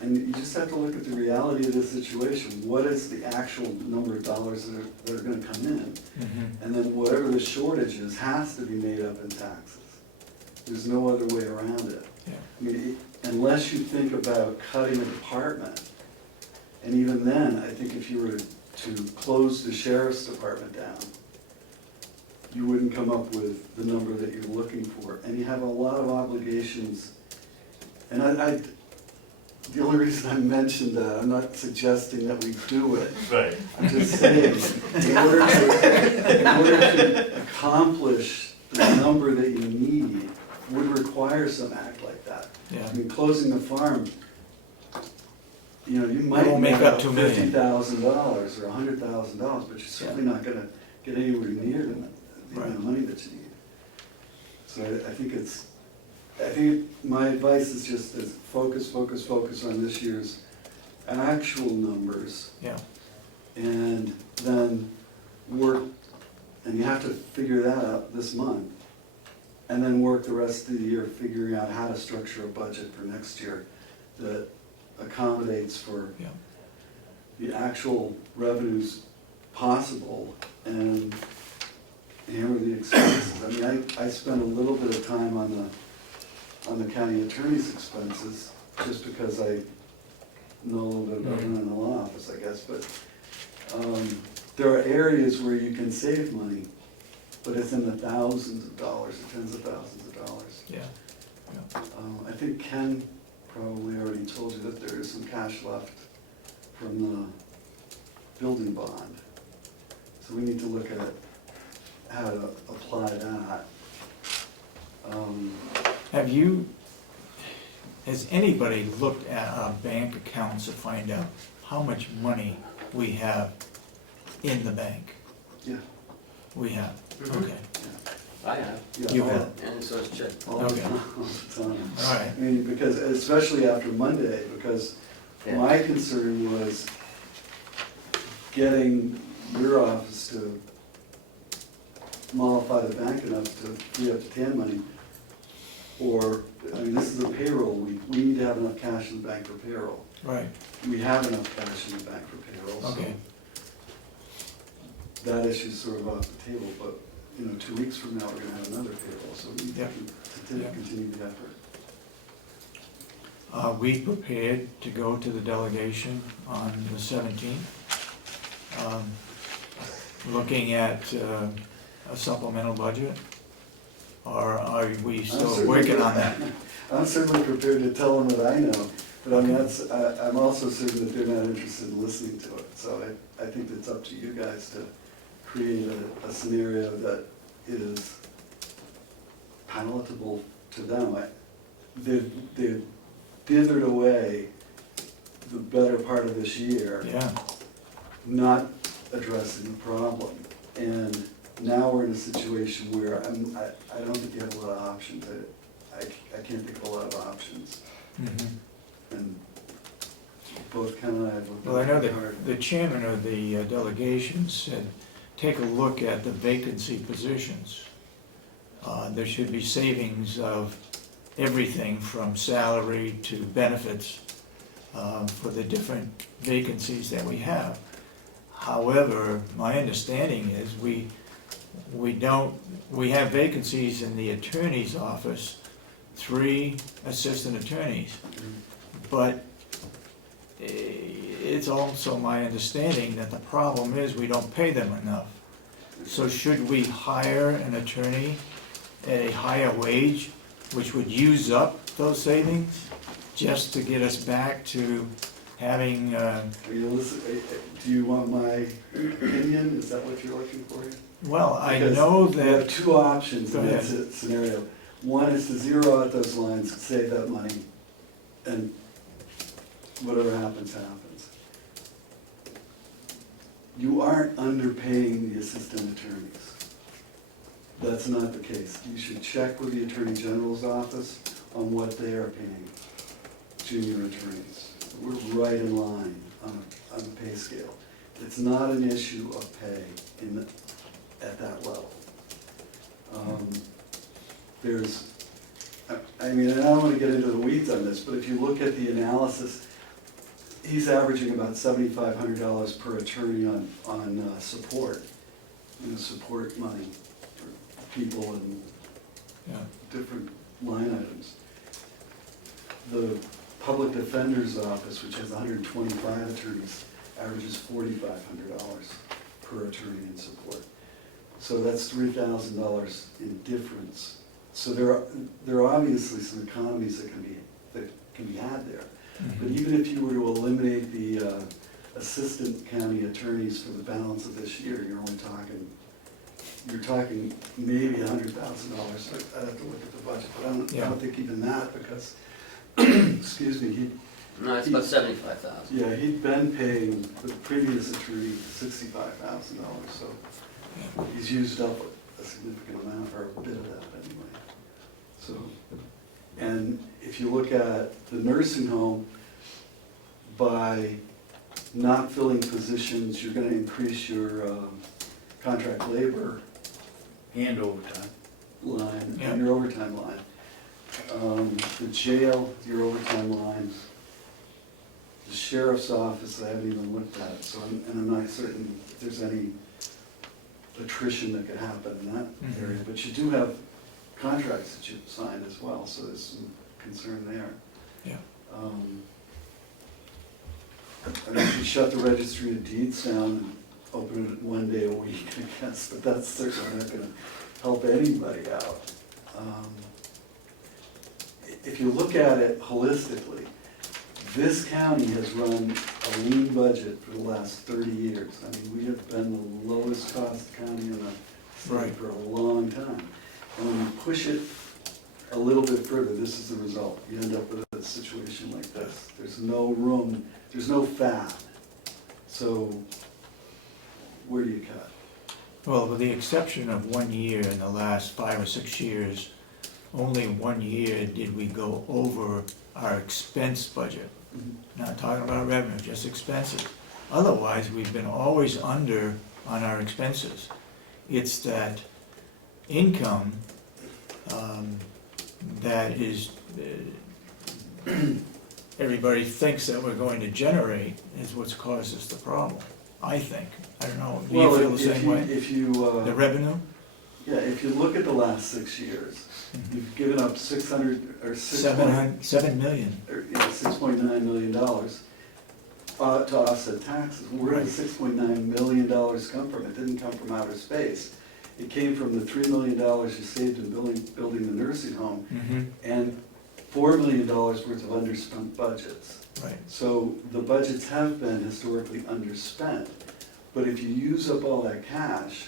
And you just have to look at the reality of this situation. What is the actual number of dollars that are going to come in? And then whatever the shortage is has to be made up in taxes. There's no other way around it. Yeah. I mean, unless you think about cutting a department, and even then, I think if you were to close the sheriff's department down, you wouldn't come up with the number that you're looking for. And you have a lot of obligations. And the only reason I mentioned that, I'm not suggesting that we do it. Right. I'm just saying, in order to accomplish the number that you need would require some act like that. Yeah. I mean, closing the farm, you might won't make up $50,000 $2 million. or $100,000, but you're certainly not gonna get anywhere near the amount of money that you need. So I think it's I think my advice is just to focus on this year's actual numbers. Yeah. And then work, and you have to figure that out this month. And then work the rest of the year figuring out how to structure a budget for next year that accommodates for Yeah. the actual revenues possible and hammer the expenses. I mean, I spent a little bit of time on the county attorney's expenses, just because I know a little bit about running in the law office, I guess, but there are areas where you can save money, but it's in the thousands of dollars, or tens of thousands of dollars. Yeah. I think Ken probably already told you that there is some cash left from the building bond. So we need to look at how to apply that. Has anybody looked at our bank accounts to find out how much money we have in the bank? Yeah. We have, Mhm. okay, I have, Yeah, You all- have. and so is Chip. All the Okay. time, all the time. all right, I mean, because, especially after Monday, because Yeah. my concern was getting your office to mollify the bank enough to free up the TAN money. Or, I mean, this is a payroll week, we need to have enough cash in the bank for payroll. right, We have enough cash in the bank for payroll, so okay, that issue's sort of off the table, but, 2 weeks from now, we're gonna have another payroll, so we need Yep. to Yep. continue the effort. Are we prepared to go to the delegation on the 17th? Looking at a supplemental budget? Or are we I'm still certainly- working on that? I'm certainly prepared to tell them what I know, but I'm also certain that they're not interested in listening to it. So I think it's up to you guys to create a scenario that is palatable to them. They've dithered away the better part of this year, Yeah, not addressing the problem. And now we're in a situation where I don't think you have a lot of options. I can't think of a lot of options. mhm. And both Ken and I have looked Well, I know at it hard. that the chairman of the delegation said, take a look at the vacancy positions. There should be savings of everything from salary to benefits for the different vacancies that we have. However, my understanding is we have vacancies in the attorney's office, 3 assistant attorneys. But it's also my understanding that the problem is we don't pay them enough. So should we hire an attorney at a higher wage, which would use up those savings, just to get us back to having, Do you want my opinion? Is that what you're looking for? well, I Because know We have that, 2 options Go in that ahead. scenario. One is to zero out those lines, save that money, and whatever happens, happens. You aren't underpaying the assistant attorneys. That's not the case. You should check with the Attorney General's office on what they are paying junior attorneys. We're right in line on the pay scale. It's not an issue of pay at that level. I mean, and I don't want to get into the weeds on this, but if you look at the analysis, he's averaging about $7,500 per attorney on support, support money for people and yeah, different line items. The public defender's office, which has 125 attorneys, averages $4,500 per attorney in support. So that's $3,000 in difference. So there are obviously some economies that can be had there. But mhm. even if you were to eliminate the assistant county attorneys for the balance of this year, you're talking maybe $100,000. I'd have to look at the budget, but I Yeah. don't think even that, because, excuse me, No, it's about 75,000. yeah, he'd been paying the previous attorney $65,000, so he's used up a significant amount, or a bit of that anyway. So, And if you look at the nursing home, by not filling positions, you're gonna increase your contract labor And overtime. line, Yeah. and your overtime line. The jail, your overtime line. The sheriff's office, I haven't even looked at, so I'm not certain if there's any attrition that could happen in that Mhm. area. But you do have contracts that you've signed as well, so there's some concern there. Yeah. I mean, if you shut the registry of deeds down and open it 1 day a week, I guess, but that's certainly not gonna help anybody out. If you look at it holistically, this county has run a lean budget for the last 30 years. I mean, we have been the lowest cost county in the Right. state for a long time. And when you push it a little bit further, this is the result. You end up with a situation like this. There's no room, there's no fat. So where do you cut? Well, with the exception of 1 year in the last 5 or 6 years, only 1 year did we go over our expense budget. Not talking about revenue, just expenses. Otherwise, we've been always under on our expenses. It's that income that is, everybody thinks that we're going to generate is what's caused us the problem, I think. I don't know, do you Well, feel the if same you- way? If you, The revenue? yeah, if you look at the last 6 years, you've given up 600, or 7 million. $6.9 million to offset taxes. Where did the $6.9 million come from? It didn't come from outer space. It came from the $3 million you saved in building the nursing home, Mhm. and $4 million worth of underspent budgets. Right, So the budgets have been historically underspent, but if you use up all that cash,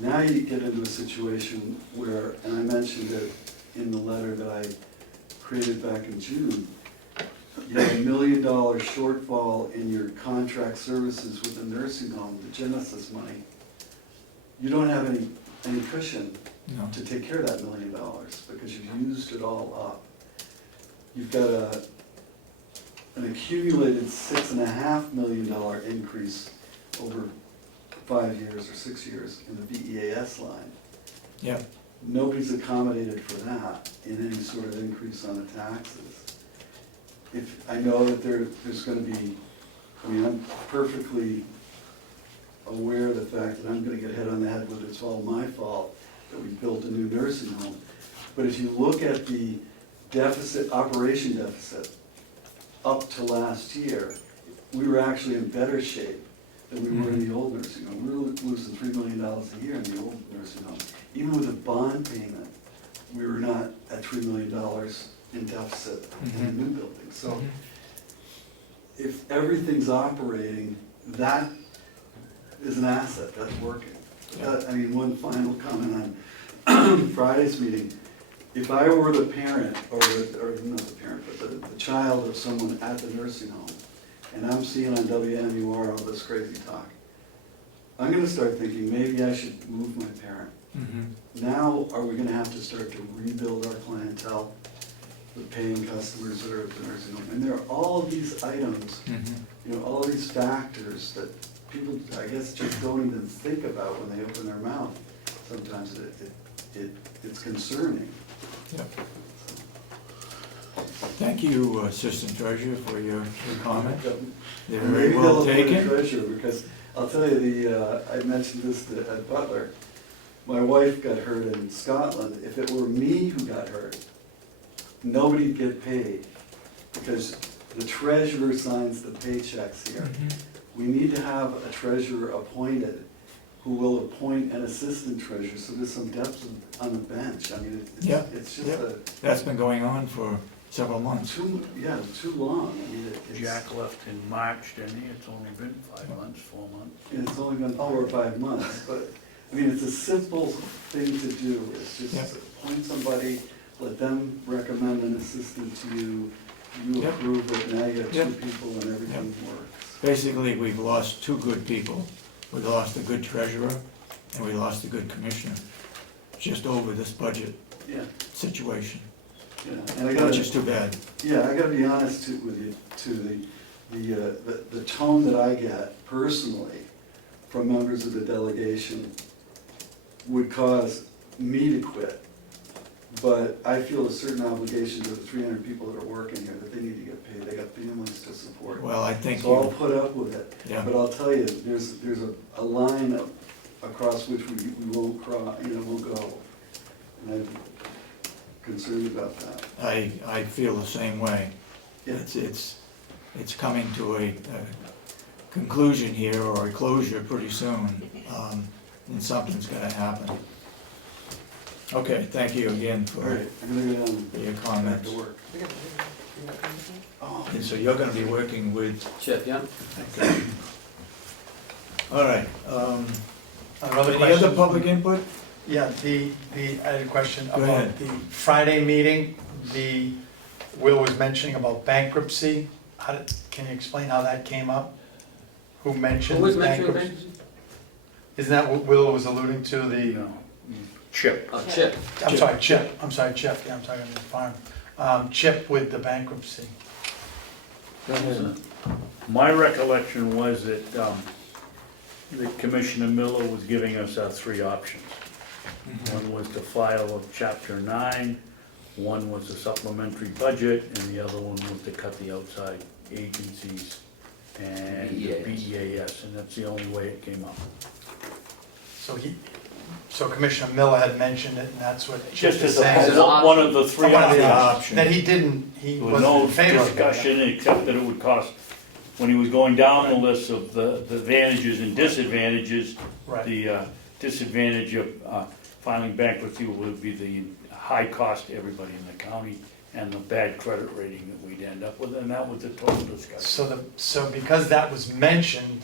now you get into a situation where, and I mentioned it in the letter that I created back in June, you have $1 million shortfall in your contract services with the nursing home, the Genesis money. You don't have any cushion no, to take care of that $1 million because you've used it all up. You've got an accumulated $6.5 million increase over 5 years or 6 years in the VEAS line. yeah, Nobody's accommodated for that in any sort of increase on the taxes. If, I know that there's gonna be, I mean, I'm perfectly aware of the fact that I'm gonna get hit on the head with it's all my fault that we built a new nursing home. But if you look at the deficit, operation deficit, up to last year, we were actually in better shape than we were in the old nursing home. We were losing $3 million a year in the old nursing home. Even with a bond payment, we were not at $3 million in deficit in the new building. So if everything's operating, that is an asset, that's working. I mean, one final comment on Friday's meeting. If I were the parent, or not the parent, but the child of someone at the nursing home, and I'm seeing on WMUR all this crazy talk, I'm gonna start thinking, maybe I should move my parent. mhm, Now, are we gonna have to start to rebuild our clientele, the paying customers that are at the nursing home? And there are all of these items, mhm. you know, all these factors that people, I guess, just don't even think about when they open their mouth. Sometimes it's concerning. Yeah. Thank you, Assistant Treasurer, for your comments. They're And very maybe well they'll appoint a taken. treasurer, because I'll tell you, I mentioned this at Butler. My wife got hurt in Scotland. If it were me who got hurt, nobody'd get paid, because the treasurer signs the paychecks here. Mhm. We need to have a treasurer appointed who will appoint an assistant treasurer, so there's some depth on the bench. I mean, Yeah, it's just yeah. That's been going on for several months. too long. I mean, it's. Jack left in March, didn't he? It's only been 5 months, 4 months. And it's only been 4 or 5 months, but, I mean, it's a simple thing to do. It's just Yep. appoint somebody, let them recommend an assistant to you, you Yep. approve it, now you have 2 Yep. people and everything works. Basically, we've lost 2 good people. We lost a good treasurer, and we lost a good commissioner, just over this budget Yeah, situation. Yeah, and I gotta, which is too bad. yeah, I gotta be honest with you, the tone that I get personally from members of the delegation would cause me to quit. But I feel a certain obligation to the 300 people that are working here, that they need to get paid, they got families to support. Well, I think So I'll you, put up with it. yeah. But I'll tell you, there's a line across which we won't cross, won't go. And I'm concerned about that. I feel the same way. Yeah. It's coming to a conclusion here, or a closure pretty soon, and something's gonna happen. Okay, thank you again All for right, I'm gonna go down for your back comments. to work. Oh, And so you're gonna be working with, Chip, yeah? okay. All right, Another any other question. public input? Yeah, I had a question Go ahead. about the Friday meeting. Will was mentioning about bankruptcy. Can you explain how that came up? Who mentioned Who was mentioning bankruptcy? bankruptcy? Isn't that what Will was alluding to, the, Chip. Oh, Chip. I'm sorry, Chip, yeah, I'm talking about the farm. Chip with the bankruptcy. Go ahead. My recollection was that Commissioner Miller was giving us our three options. One was to file a Chapter 9, one was a supplementary budget, and the other one was to cut the outside agencies and the BEAS, and that's the only way it came up. So Commissioner Miller had mentioned it, and that's what Chip Just is as saying. one of the three One of the options. That he There was wasn't no in favor of that. discussion, except that it would cost, when he was going down the list of the advantages and disadvantages, Right, the disadvantage of filing bankruptcy would be the high cost to everybody in the county and the bad credit rating that we'd end up with, and that was the total discussion. so because that was mentioned,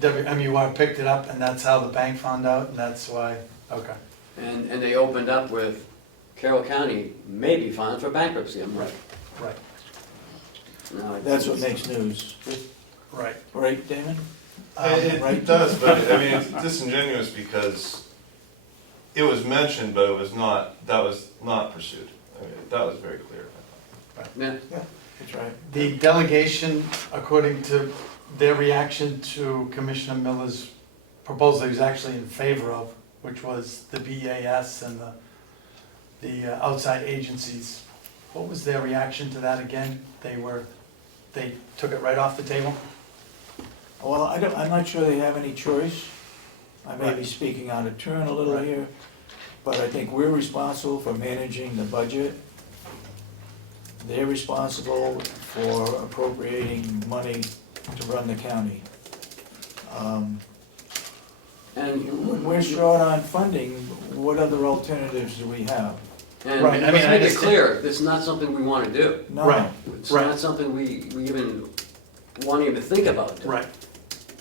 WMUR picked it up, and that's how the bank found out, and that's why, okay. And they opened up with Carroll County maybe filing for bankruptcy, I'm right. Right, No, it's- That's what makes news, right. right, Damon? It Right? does, but I mean, it's disingenuous because it was mentioned, but that was not pursued. I mean, that was very clear. Yeah. That's right. The delegation, according to their reaction to Commissioner Miller's proposal, he was actually in favor of, which was the BAS and the outside agencies. What was their reaction to that again? They took it right off the table? Well, I'm not sure they have any choice. I may be Right. speaking out of turn a little Right. here, but I think we're responsible for managing the budget. They're responsible for appropriating money to run the county. When we're short on funding, what other alternatives do we have? And Right, I mean, let's I make it understand- clear, this is not something we want to do. No. Right. It's Right. not something we even want to even think about doing. Right,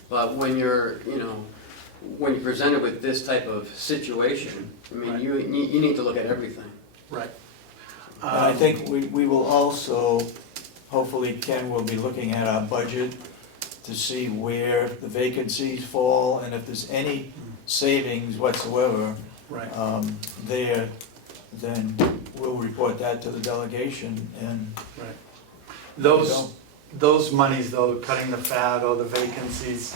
But when you're, when you're presented with this type of situation, I mean, Right. you need to look at everything. right. And I think we will also, hopefully Ken will be looking at our budget to see where the vacancies fall, and if there's any savings whatsoever Right. there, then we'll report that to the delegation, and Right. you Those monies though, cutting the fat or the vacancies,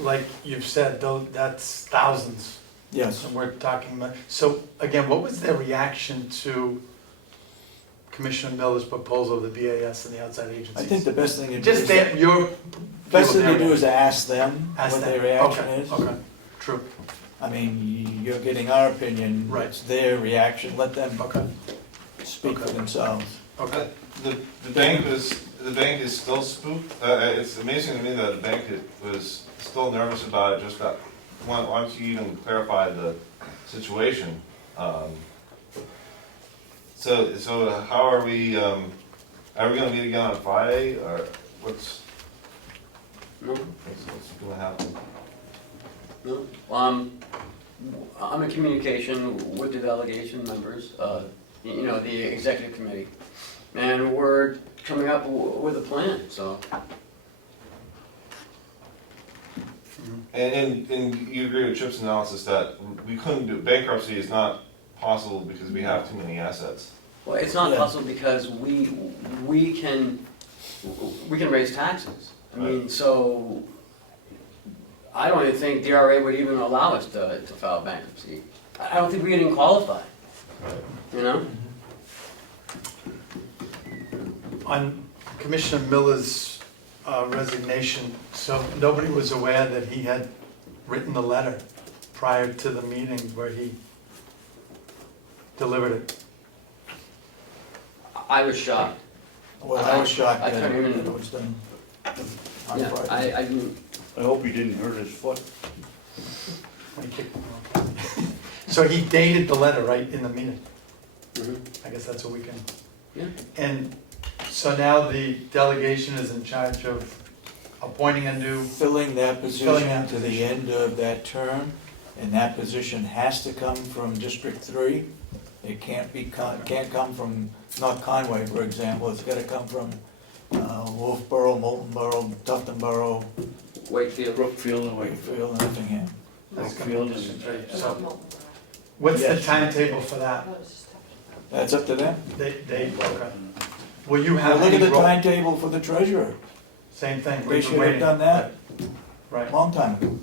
like you've said, that's thousands. yes. And we're talking about, so again, what was their reaction to Commissioner Miller's proposal of the BAS and the outside agencies? I think the best thing to do Just is, that, your. best thing to do is to ask them Ask what them. their reaction Okay, is. Okay, true, I mean, you're getting our opinion, Right. it's their reaction, let them okay, speak for themselves. okay. The bank is still spooked. It's amazing to me that the bank was still nervous about it, just got, once you even clarified the situation. So how are we gonna meet again on Friday, or what's gonna happen? No? I'm in communication with the delegation members, the executive committee, and we're coming up with a plan, so. And you agree with Chip's analysis that we couldn't do, bankruptcy is not possible because we have too many assets. Well, it's not Yeah. possible because we can raise taxes. I mean, so I don't even think DRA would even allow us to file bankruptcy. I don't think we even qualify, you know? On Commissioner Miller's resignation, so nobody was aware that he had written the letter prior to the meeting where he delivered it. I was shocked. Well, I was shocked I that couldn't even- it was done on Yeah, Friday. I didn't, I hope he didn't hurt his foot. When he kicked him off. So he dated the letter, right, in the meeting? mhm, I guess that's what we can. yeah. And so now the delegation is in charge of appointing a new, Filling that Filling position that to the position. end of that term, and that position has to come from District 3. It can't come from, not Conway, for example, it's gotta come from Wolfboro, Moultonboro, Tuftonboro, Wakefield. Brookfield and Wakefield, and Effingham. Wakefield and so what's the Yes. timetable for that? That's up to them. Okay. Will you Now, have look at any the role? timetable for the treasurer. Same thing. We we've should been have waiting. done that Right. a long time ago.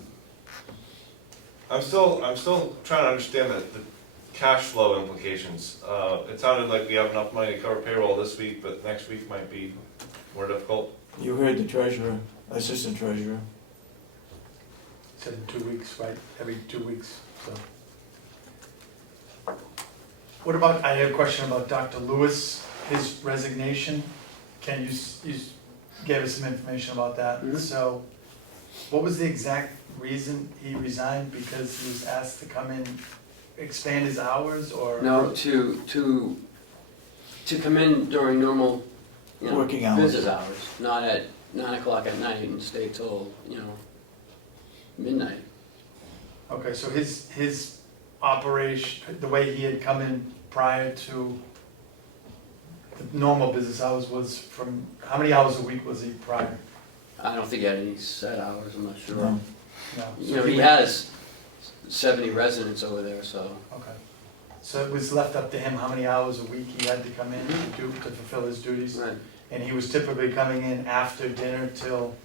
I'm still trying to understand the cash flow implications. It sounded like we have enough money to cover payroll this week, but next week might be more difficult. You heard the treasurer, assistant treasurer. Said in 2 weeks, right, every 2 weeks, so. What about, I have a question about Dr. Lewis, his resignation. Can you gave us some information about that? Mhm. So, what was the exact reason he resigned? Because he was asked to come in, expand his hours, or? No, to come in during normal, you know, Working hours. business hours, not at 9 o'clock at night and stay till, you know, midnight. Okay, so his operation, the way he had come in prior to the normal business hours was from, how many hours a week was he prior? I don't think he had any set hours, I'm not sure. No. No. You know, he has 70 residents over there, so. Okay. So it was left up to him how many hours a week he had to come in to fulfill his duties? Right. And he was typically coming in after dinner till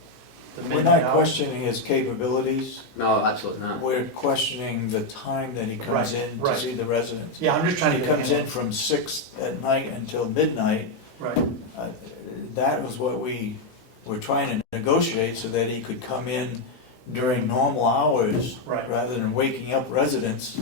the We're midnight not hour? questioning his capabilities, No, absolutely not. we're questioning the time that he comes Right, in to right. see the residents. Yeah, I'm just trying to He get a comes in handle. from 6 at night until midnight. Right, That was what we were trying to negotiate, so that he could come in during normal hours, right. rather than waking up residents.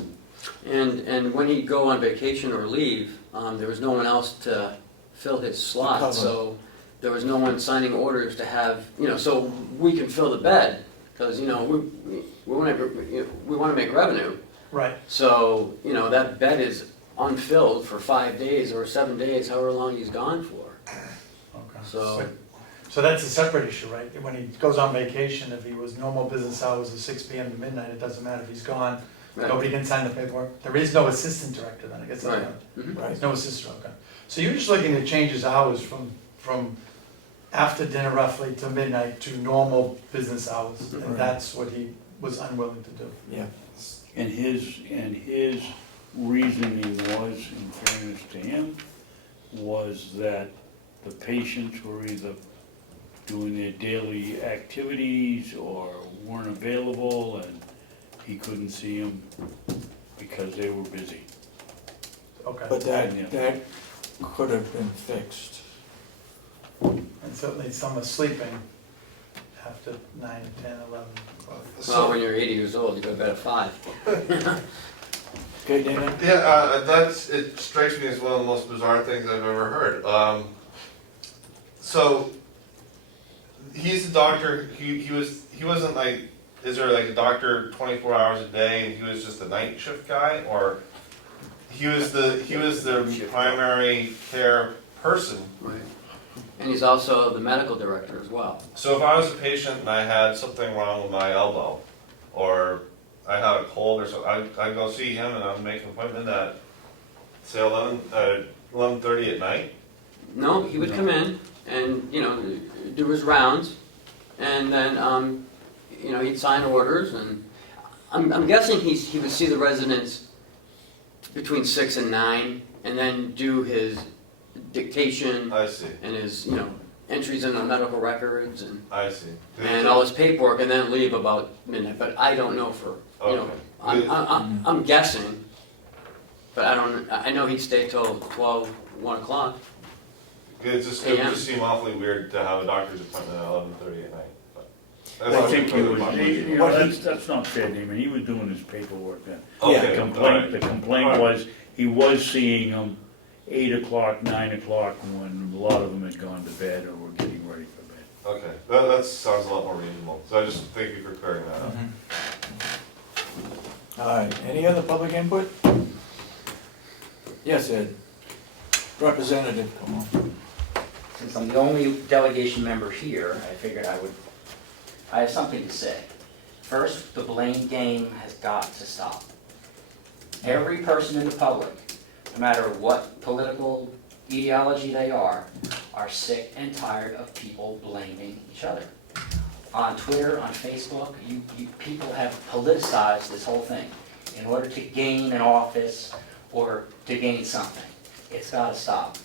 And when he'd go on vacation or leave, there was no one else to fill his slot, cover. so there was no one signing orders to have, you know, so we can fill the bed, because, you know, we want to make revenue. Right, So, you know, that bed is unfilled for 5 days or 7 days, however long he's gone for. okay. So- So that's a separate issue, right? When he goes on vacation, if he was normal business hours of 6 PM to midnight, it doesn't matter if he's gone. Right. Nobody can sign the paperwork. There is no assistant director then, I guess. that's Right. right. Mhm. Right. There's no assistant, okay. So you're just looking to change his hours from after dinner roughly to midnight to normal business hours, Right. and that's what he was unwilling to do. Yeah. And his reasoning was, in fairness to him, was that the patients were either doing their daily activities or weren't available, and he couldn't see them because they were busy. Okay. But that Yeah. could have been fixed. And certainly some are sleeping after 9, 10, 11, 12. Well, when you're 80 years old, you go to bed at 5. Okay, Dana? Yeah, it strikes me as one of the most bizarre things I've ever heard. So, he's a doctor, he wasn't like, is there like a doctor 24 hours a day and he was just a night shift guy? Or he was the primary care person? Right. And he's also the medical director as well. So if I was a patient and I had something wrong with my elbow, or I had a cold or something, I'd go see him and I'd make an appointment at, say, 11:30 at night? No, he would come in and, you know, do his rounds, and then, you know, he'd sign orders, and I'm guessing he would see the residents between 6 and 9, and then do his dictation I see, and his, you know, entries in the medical records I see. and all his paperwork, and then leave about midnight, but I don't know for, you know, Okay. I'm guessing, but I know he'd stay till 12, 1 o'clock. It would AM. just seem awfully weird to have a doctor's appointment at 11:30 at night, but. that's I not think he really was, my- you know, that's not fair to him, he was doing his paperwork then. Okay, The all right. complaint All right. was, he was seeing them 8 o'clock, 9 o'clock, when a lot of them had gone to bed or were getting ready for bed. Okay, that sounds a lot more reasonable, so I just thank you for clearing that up. All right, any other public input? Yes, Ed. Representative, come on. Since I'm the only delegation member here, I figured I have something to say. First, the blame game has got to stop. Every person in the public, no matter what political ideology they are sick and tired of people blaming each other. On Twitter, on Facebook, people have politicized this whole thing in order to gain an office or to gain something. It's got to stop.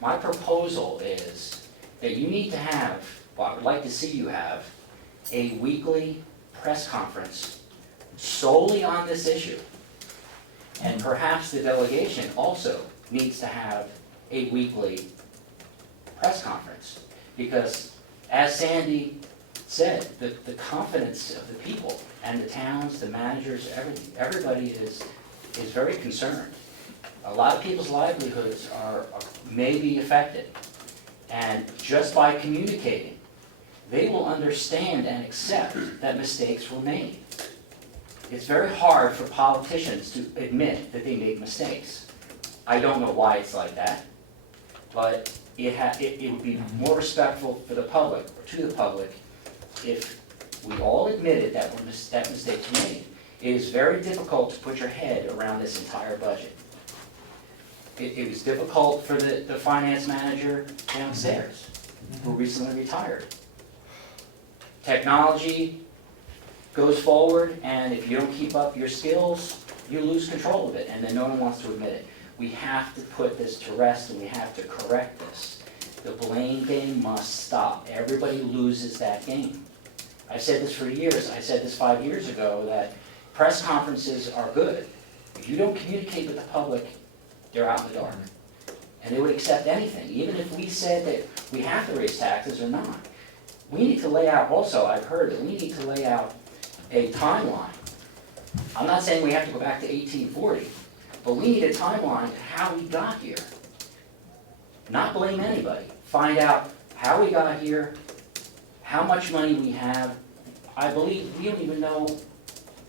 My proposal is that you need to have, well, I would like to see you have, a weekly press conference solely on this issue. And perhaps the delegation also needs to have a weekly press conference. Because as Sandy said, the confidence of the people and the towns, the managers, everybody is very concerned. A lot of people's livelihoods may be affected. And just by communicating, they will understand and accept that mistakes were made. It's very hard for politicians to admit that they make mistakes. I don't know why it's like that, but it would be more respectful for the public, or to the public, if we all admitted that mistakes were made. It is very difficult to put your head around this entire budget. It was difficult for the finance manager downstairs, who recently retired. Technology goes forward, and if you don't keep up your skills, you lose control of it, and then no one wants to admit it. We have to put this to rest, and we have to correct this. The blame game must stop. Everybody loses that game. I've said this for years. I said this 5 years ago, that press conferences are good. If you don't communicate with the public, they're out in the dark. And they would accept anything, even if we said that we have to raise taxes or not. We need to lay out, also, I've heard that we need to lay out a timeline. I'm not saying we have to go back to 1840, but we need a timeline to how we got here. Not blame anybody. Find out how we got here, how much money we have. I believe we don't even know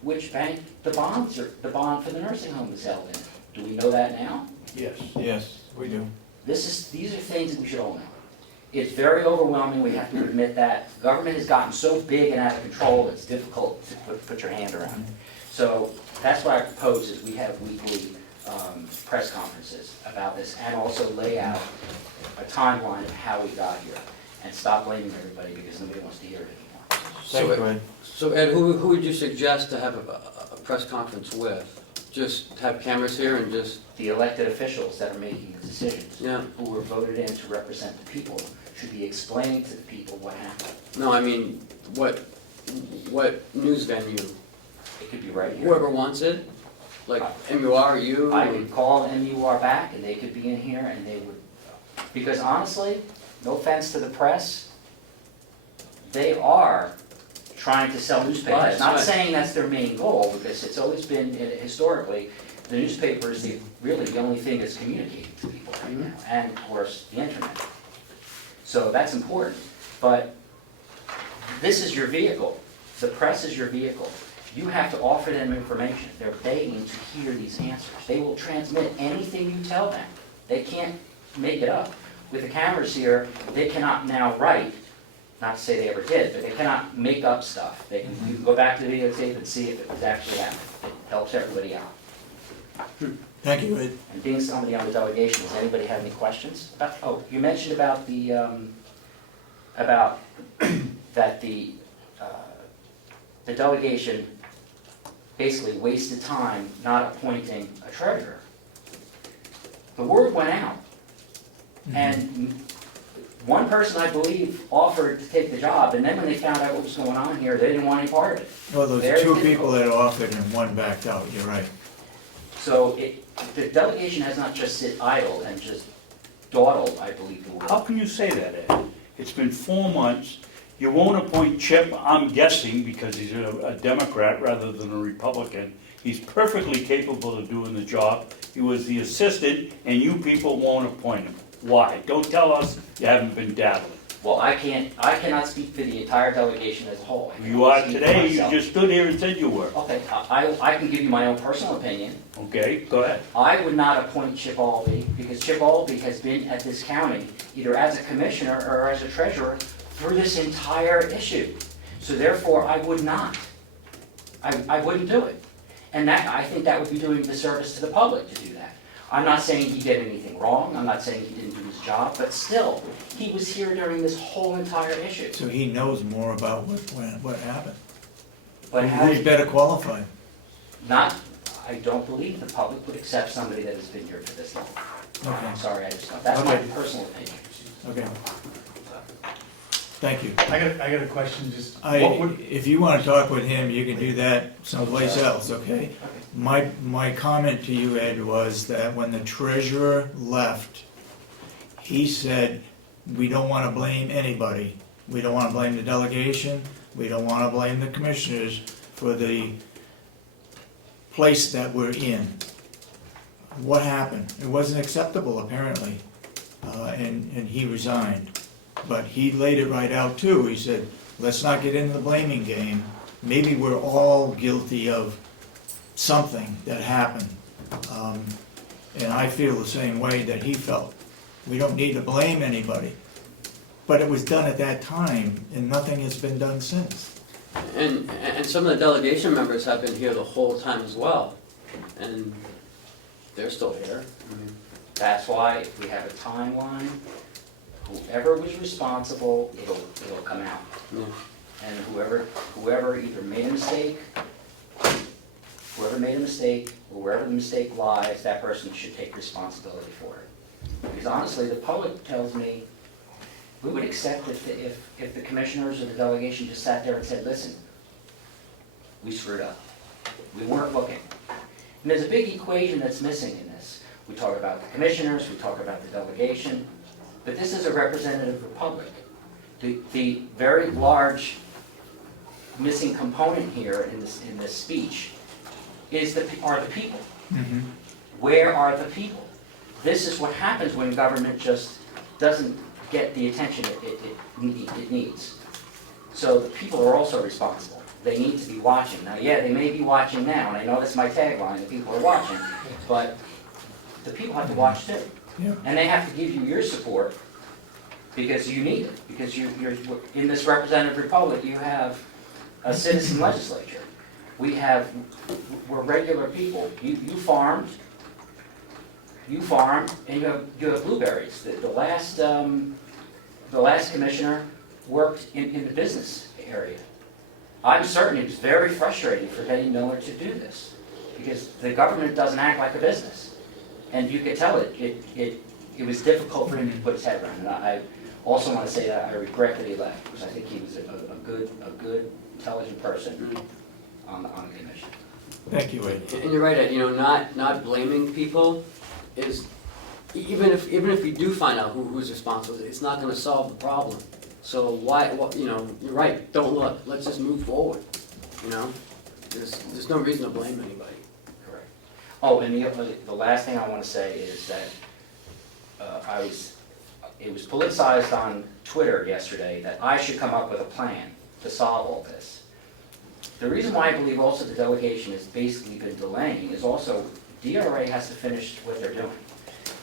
which bank the bond for the nursing home is held in. Do we know that now? Yes. Yes, we do. These are things that we should all know. It's very overwhelming, we have to admit that. Government has gotten so big and out of control, it's difficult to put your hand around it. So that's what I propose, is we have weekly press conferences about this, and also lay out a timeline of how we got here, and stop blaming everybody because nobody wants to hear it anymore. Thank you, Ed. So Ed, who would you suggest to have a press conference with? Just have cameras here and just, The elected officials that are making the decisions, yeah, who were voted in to represent the people, should be explaining to the people what happened. no, I mean, what news venue? It could be right here. Whoever wants it, like MUR, you? I could call MUR back and they could be in here and they would, because honestly, no offense to the press, they are trying to sell Right, newspapers. Not right. saying that's their main goal, because it's always been, historically, the newspaper is really the only thing that's communicating to people right now, and of course, the internet. So that's important, but this is your vehicle. The press is your vehicle. You have to offer them information. They're begging to hear these answers. They will transmit anything you tell them. They can't make it up. With the cameras here, they cannot now write, not to say they ever did, but they cannot make up stuff. You can go back to the videotape and see if it was actually happening. It helps everybody out. Thank you, Ed. And being somebody on the delegation, does anybody have any questions? Oh, you mentioned about the, that the delegation basically wasted time not appointing a treasurer. the word went out. And one person, I believe, offered to take the job, and then when they found out what was going on here, they didn't want any part of it. Well, those Very two difficult. people that offered and one backed out, you're right. So the delegation has not just sit idle and just dawdle, I believe the word. How can you say that, Ed? It's been 4 months. You won't appoint Chip, I'm guessing, because he's a Democrat rather than a Republican. He's perfectly capable of doing the job. He was the assistant, and you people won't appoint him. Why? Don't tell us you haven't been dabbling. Well, I cannot speak for the entire delegation as a whole. I can You only are speak for today, you myself. just stood here and said you were. Okay, I can give you my own personal opinion. Okay, go ahead. I would not appoint Chip Albee, because Chip Albee has been at this county, either as a commissioner or as a treasurer, through this entire issue. So therefore, I would not. I wouldn't do it. And that, I think that would be doing disservice to the public to do that. I'm not saying he did anything wrong, I'm not saying he didn't do his job, but still, he was here during this whole entire issue. So he knows more about what happened. But how, Who's better qualified? not, I don't believe the public would accept somebody that has been here for this long. Okay, I'm sorry, I just, that's my Okay. personal opinion. okay. Thank you. I got a question, just, what would, If you want to talk with him, you can do that someplace else, okay? My comment to you, Ed, was that when the treasurer left, he said, we don't want to blame anybody. We don't want to blame the delegation, we don't want to blame the commissioners for the place that we're in. What happened? It wasn't acceptable, apparently, and he resigned. But he laid it right out too. He said, let's not get into the blaming game. Maybe we're all guilty of something that happened. And I feel the same way that he felt. We don't need to blame anybody. But it was done at that time, and nothing has been done since. And some of the delegation members have been here the whole time as well, and they're still here. That's why if we have a timeline, whoever was responsible, it'll come out. Yeah. And whoever either made a mistake, or wherever the mistake lies, that person should take responsibility for it. Because honestly, the public tells me, we would accept if the commissioners or the delegation just sat there and said, listen, we screwed up. We weren't looking. And there's a big equation that's missing in this. We talk about the commissioners, we talk about the delegation, but this is a representative republic. The very large missing component here in this speech are the people. Where are the people? This is what happens when government just doesn't get the attention it needs. So the people are also responsible. They need to be watching. Now, yeah, they may be watching now, and I know that's my tagline, the people are watching, but the people have to watch too. Yeah. And they have to give you your support because you need it. Because you're in this representative republic, you have a citizen legislature. We're regular people. You farmed, and you have blueberries. The last commissioner worked in the business area. I'm certain it was very frustrating for Denny Miller to do this because the government doesn't act like a business. And you could tell it was difficult for him to put his head around. And I also want to say that I regret that he left because I think he was a good, intelligent person on the commission. Thank you, Ed. And you're right, Ed, not blaming people is, even if we do find out who's responsible, it's not gonna solve the problem. So you're right, don't look, let's just move forward, There's no reason to blame anybody. Correct. Oh, and the last thing I want to say is that it was politicized on Twitter yesterday that I should come up with a plan to solve all this. The reason why I believe also the delegation has basically been delaying is also DRA has to finish what they're doing.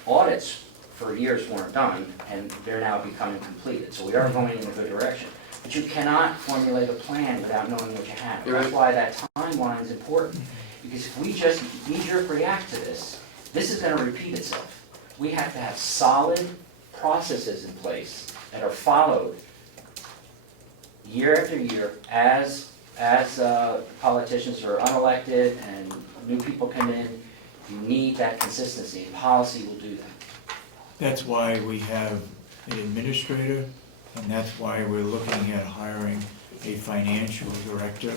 Audits for years weren't done, and they're now becoming completed, so we are going in a good direction. But you cannot formulate a plan without knowing what you have. That's why that timeline is important, because if we just knee-jerk react to this, this is going to repeat itself. We have to have solid processes in place that are followed year after year as politicians are unelected and new people come in, You need that consistency, and policy will do that. That's why we have an administrator, and that's why we're looking at hiring a financial director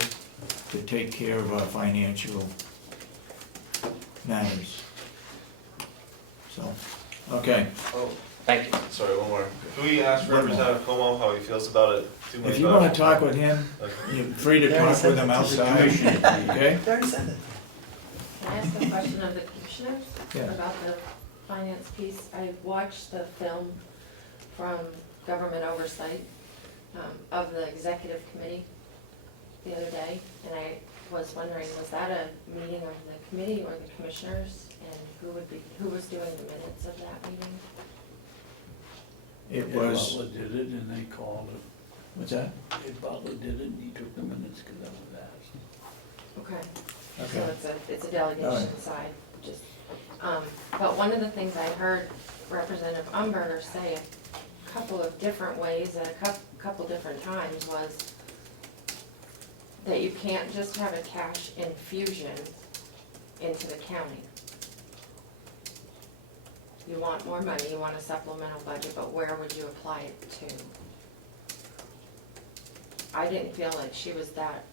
to take care of our financial matters. So, okay. Oh, Thank you. sorry, one more. Can we ask Representative Comeau how he feels about it? If you wanna talk with him, Okay. you're free to talk with him outside, okay? They already said it. Can I ask a question of the commissioners Yeah. about the finance piece? I watched the film from Government Oversight of the executive committee the other day, and I was wondering, was that a meeting of the committee or the commissioners? And who was doing the minutes of that meeting? It Ed was, Butler did it and they called it. what's that? Ed Butler did it and he took the minutes because I was asked. Okay. Okay. So it's a All delegation right. side, just, but one of the things I heard Representative Umberger say a couple of different ways at a couple different times was that you can't just have a cash infusion into the county. You want more money, you want a supplemental budget, but where would you apply it to? I didn't feel like she was that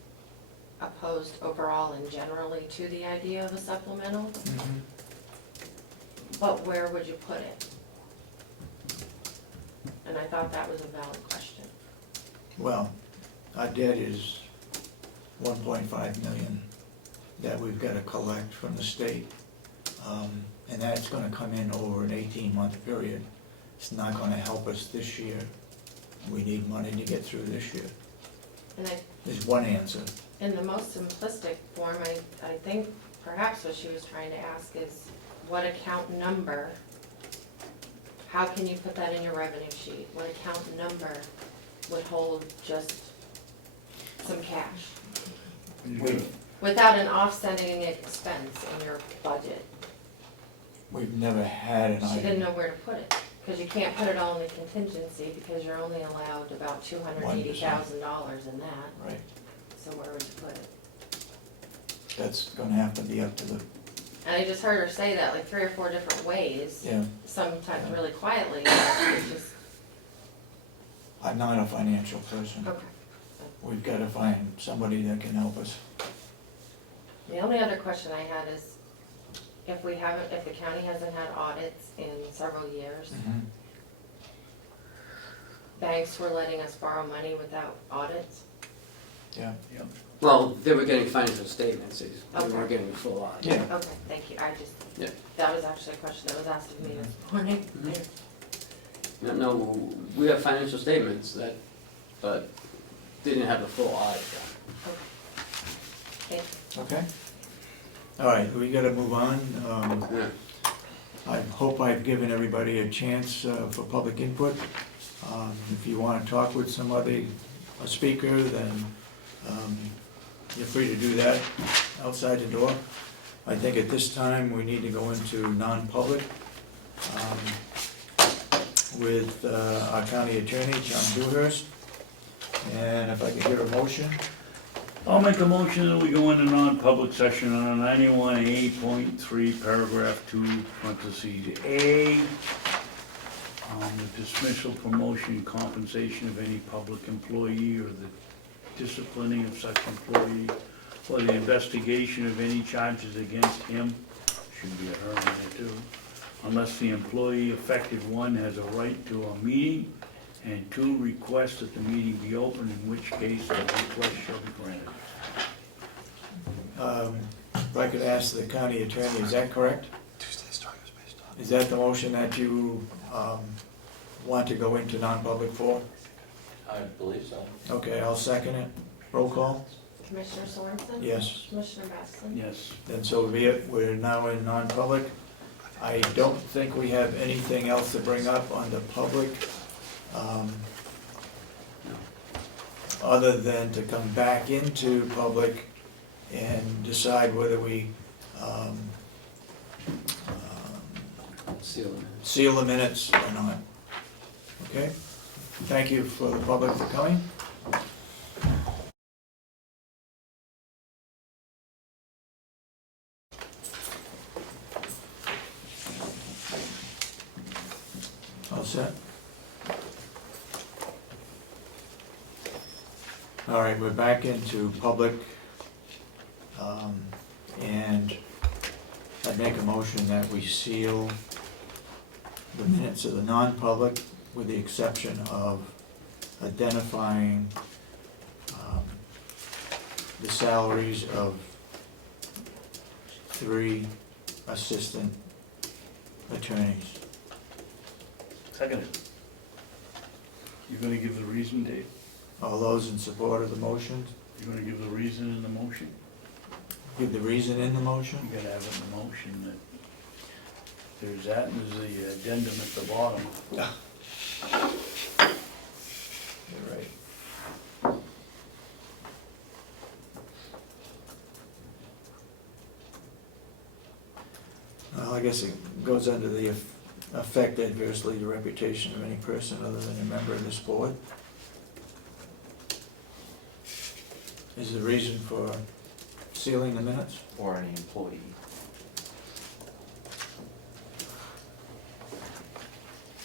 opposed overall and generally to the idea of a supplemental, Mhm. but where would you put it? And I thought that was a valid question. Well, our debt is 1.5 million that we've gotta collect from the state. And that's gonna come in over an 18-month period. It's not gonna help us this year. We need money to get through this year. And There's one answer. in the most simplistic form, I think perhaps what she was trying to ask is what account number, how can you put that in your revenue sheet? What account number would hold just some cash without an offsetting expense in your budget? We've never had an She didn't item. know where to put it, because you can't put it all in the contingency, because you're only allowed about $280,000 in that, Right, so where would you put it? that's gonna have to be up to the, And I just heard her say that like 3 or 4 different ways, yeah. sometimes really quietly, but it's just, I'm not a financial person. okay. We've gotta find somebody that can help us. The only other question I had is, if the county hasn't had audits in several years, banks were letting us borrow money without audits. Yeah. Well, they were getting financial statements, they Okay. weren't getting the full audit. Yeah. Okay, thank you, Yeah. that was actually a question that was asked of me this morning. Mhm. No, we have financial statements but they didn't have the full audit done. Thank you. Okay. All right, we gotta move on. Yeah. I hope I've given everybody a chance for public input. If you wanna talk with somebody, a speaker, then you're free to do that outside the door. I think at this time, we need to go into non-public with our county attorney, John Dewhurst. And if I could hear a motion, I'll make a motion that we go into non-public session on 91A.3, paragraph 2, parentheses A. The dismissal, promotion, compensation of any public employee or the disciplining of such employee or the investigation of any charges against him, should be a her in there too, unless the employee affected, 1, has a right to a meeting, and 2, request that the meeting be open, in which case the request shall be granted. if I could ask the county attorney, is that correct? Is that the motion that you want to go into non-public for? I believe so. Okay, I'll second it. Roll call? Commissioner Sorensen? Yes. Commissioner Babson? Yes. Then so be it. We're now in non-public. I don't think we have anything else to bring up on the public, other than to come back into public and decide whether we seal the minutes or not. Okay? Thank you for the public for coming. set? All right, we're back into public, and I make a motion that we seal the minutes of the non-public with the exception of identifying the salaries of 3 assistant attorneys. Second. You gonna give the reason, Dave? All those in support of the motion, You gonna give the reason in the motion? give the reason in the You motion. gotta have in the motion that there's that and there's the addendum at the bottom. You're right. Well, I guess it goes under the affect adversely the reputation of any person other than a member of this board. Is the reason for sealing the minutes? Or any employee.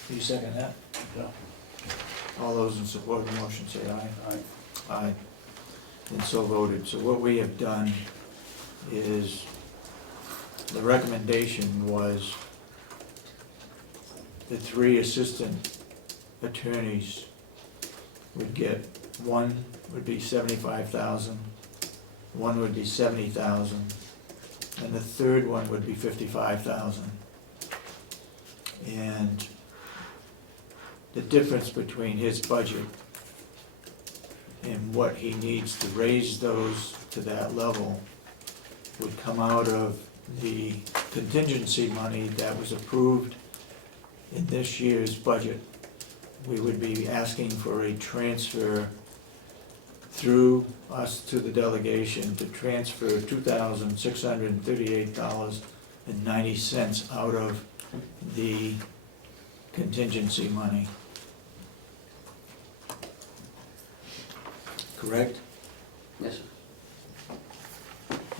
Do you second that? Yeah. All those in support of the motion say aye. Aye. Aye. And so voted. So what we have done is, the recommendation was the 3 assistant attorneys would get, one would be 75,000, one would be 70,000, and the third one would be 55,000. And the difference between his budget and what he needs to raise those to that level would come out of the contingency money that was approved in this year's budget. We would be asking for a transfer through us to the delegation to transfer $2,638.90 out of the contingency money. Correct? Yes, sir.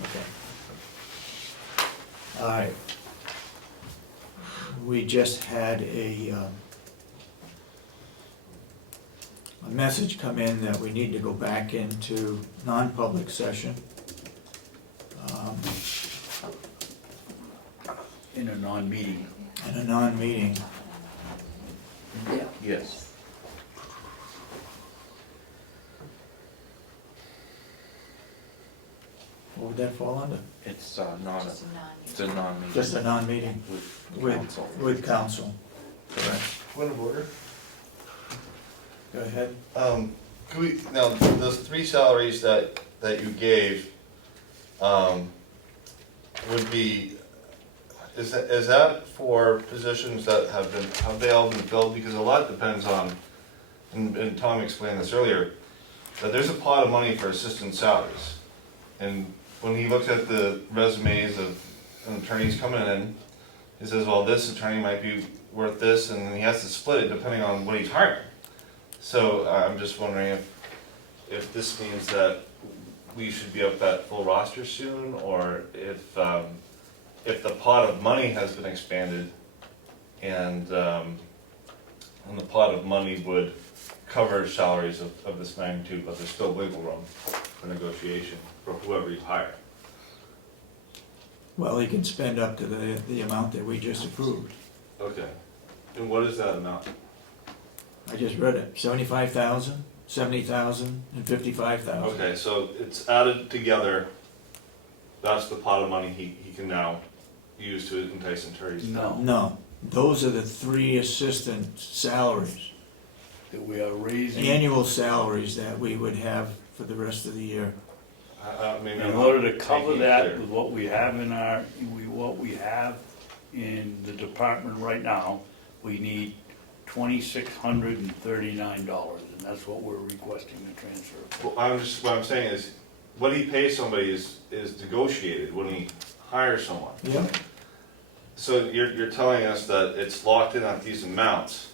Okay. All right. We just had a message come in that we need to go back into non-public session. In a non-meeting. In a non-meeting. Yeah. Yes. What would that fall under? It's not, Just a non- it's a non-meeting. Just a non-meeting With council. with council. Correct. Point of order. Go ahead. Could we, now, those 3 salaries that you gave, would be, is that for positions that have they all been filled? Because a lot depends on, and Tom explained this earlier, that there's a pot of money for assistant salaries. And when he looks at the resumes of attorneys coming in, he says, well, this attorney might be worth this, and then he has to split it depending on what he's hiring. So I'm just wondering if this means that we should be up at full roster soon, or if the pot of money has been expanded and the pot of money would cover salaries of this magnitude, but there's still wiggle room for negotiation for whoever you hire. Well, he can spend up to the amount that we just approved. Okay. And what is that amount? I just read it, 75,000, 70,000, and 55,000. Okay, so it's added together, that's the pot of money he can now use to entice attorneys. No. No, those are the 3 assistant salaries, That we are raising. annual salaries that we would have for the rest of the year. Maybe In I'm order not to cover making it that clear. with what we have in what we have in the department right now, we need $2,639, and that's what we're requesting the transfer. Well, what I'm saying is, what he pays somebody is negotiated when he hires someone. Yeah. So you're telling us that it's locked in at these amounts,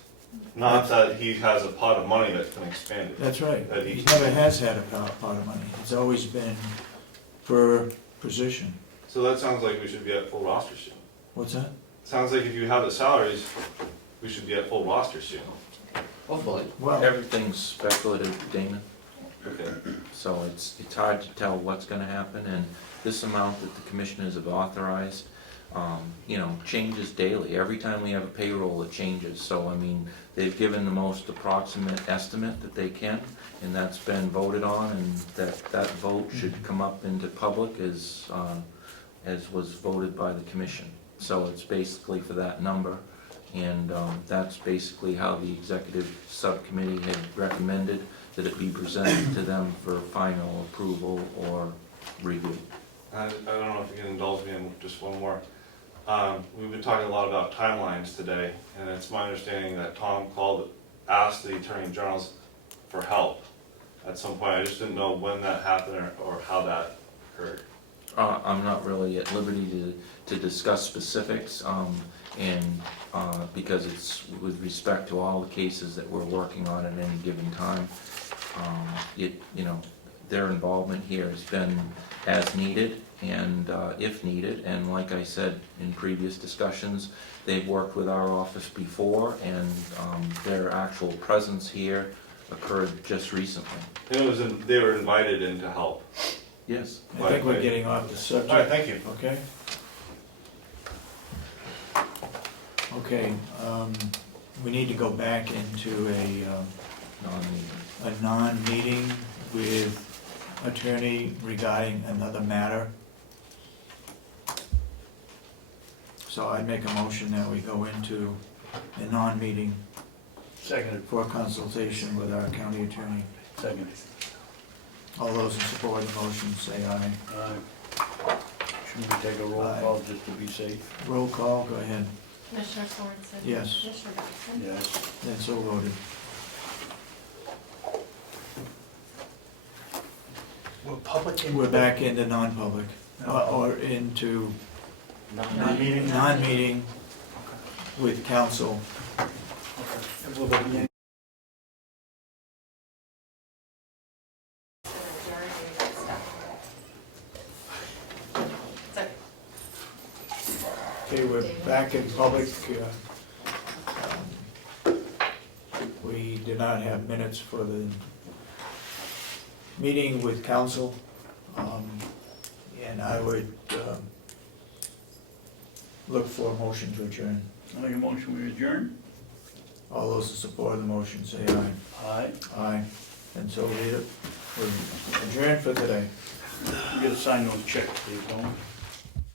not that he has a pot of money that's been expanded. That's right. That He never has had a pot of money. It's always been per position. So that sounds like we should be at full roster soon. What's that? Sounds like if you have the salaries, we should be at full roster soon. Hopefully. Well, Everything's speculative, Damon, Okay. so it's hard to tell what's gonna happen, and this amount that the commissioners have authorized, changes daily. Every time we have a payroll, it changes, so I mean, they've given the most approximate estimate that they can, and that's been voted on, and that vote should come up into public as was voted by the commission. So it's basically for that number, and that's basically how the executive subcommittee had recommended that it be presented to them for final approval or review. I don't know if you can indulge me in just one more. We've been talking a lot about timelines today, and it's my understanding that Tom asked the Attorney General for help at some point. I just didn't know when that happened or how that occurred. I'm not really at liberty to discuss specifics, because it's with respect to all the cases that we're working on at any given time. Their involvement here has been as needed and if needed, and like I said in previous discussions, they've worked with our office before, and their actual presence here occurred just recently. And they were invited in to help. Yes. I think we're getting off the subject. All right, thank you. Okay? Okay, we need to go back into a non-meeting with attorney regarding another matter. So I'd make a motion that we go into a non-meeting Seconded. for consultation with our county attorney. Seconded. All those in support of the motion say aye. Shouldn't we take a roll Aye. call just to be safe? Roll call, go ahead. Commissioner Sorensen? Yes. Commissioner Babson? Yes. Then so voted. We're public. We're back into non-public, or into Non-meeting. non-meeting with council. And we'll be in. Okay, we're back in public. We did not have minutes for the meeting with council, and I would look for a motion to adjourn. I make a motion, we adjourn? All those in support of the motion say aye. Aye. Aye. And so read it. We're adjourned for today. You gotta sign those checks, please, don't we?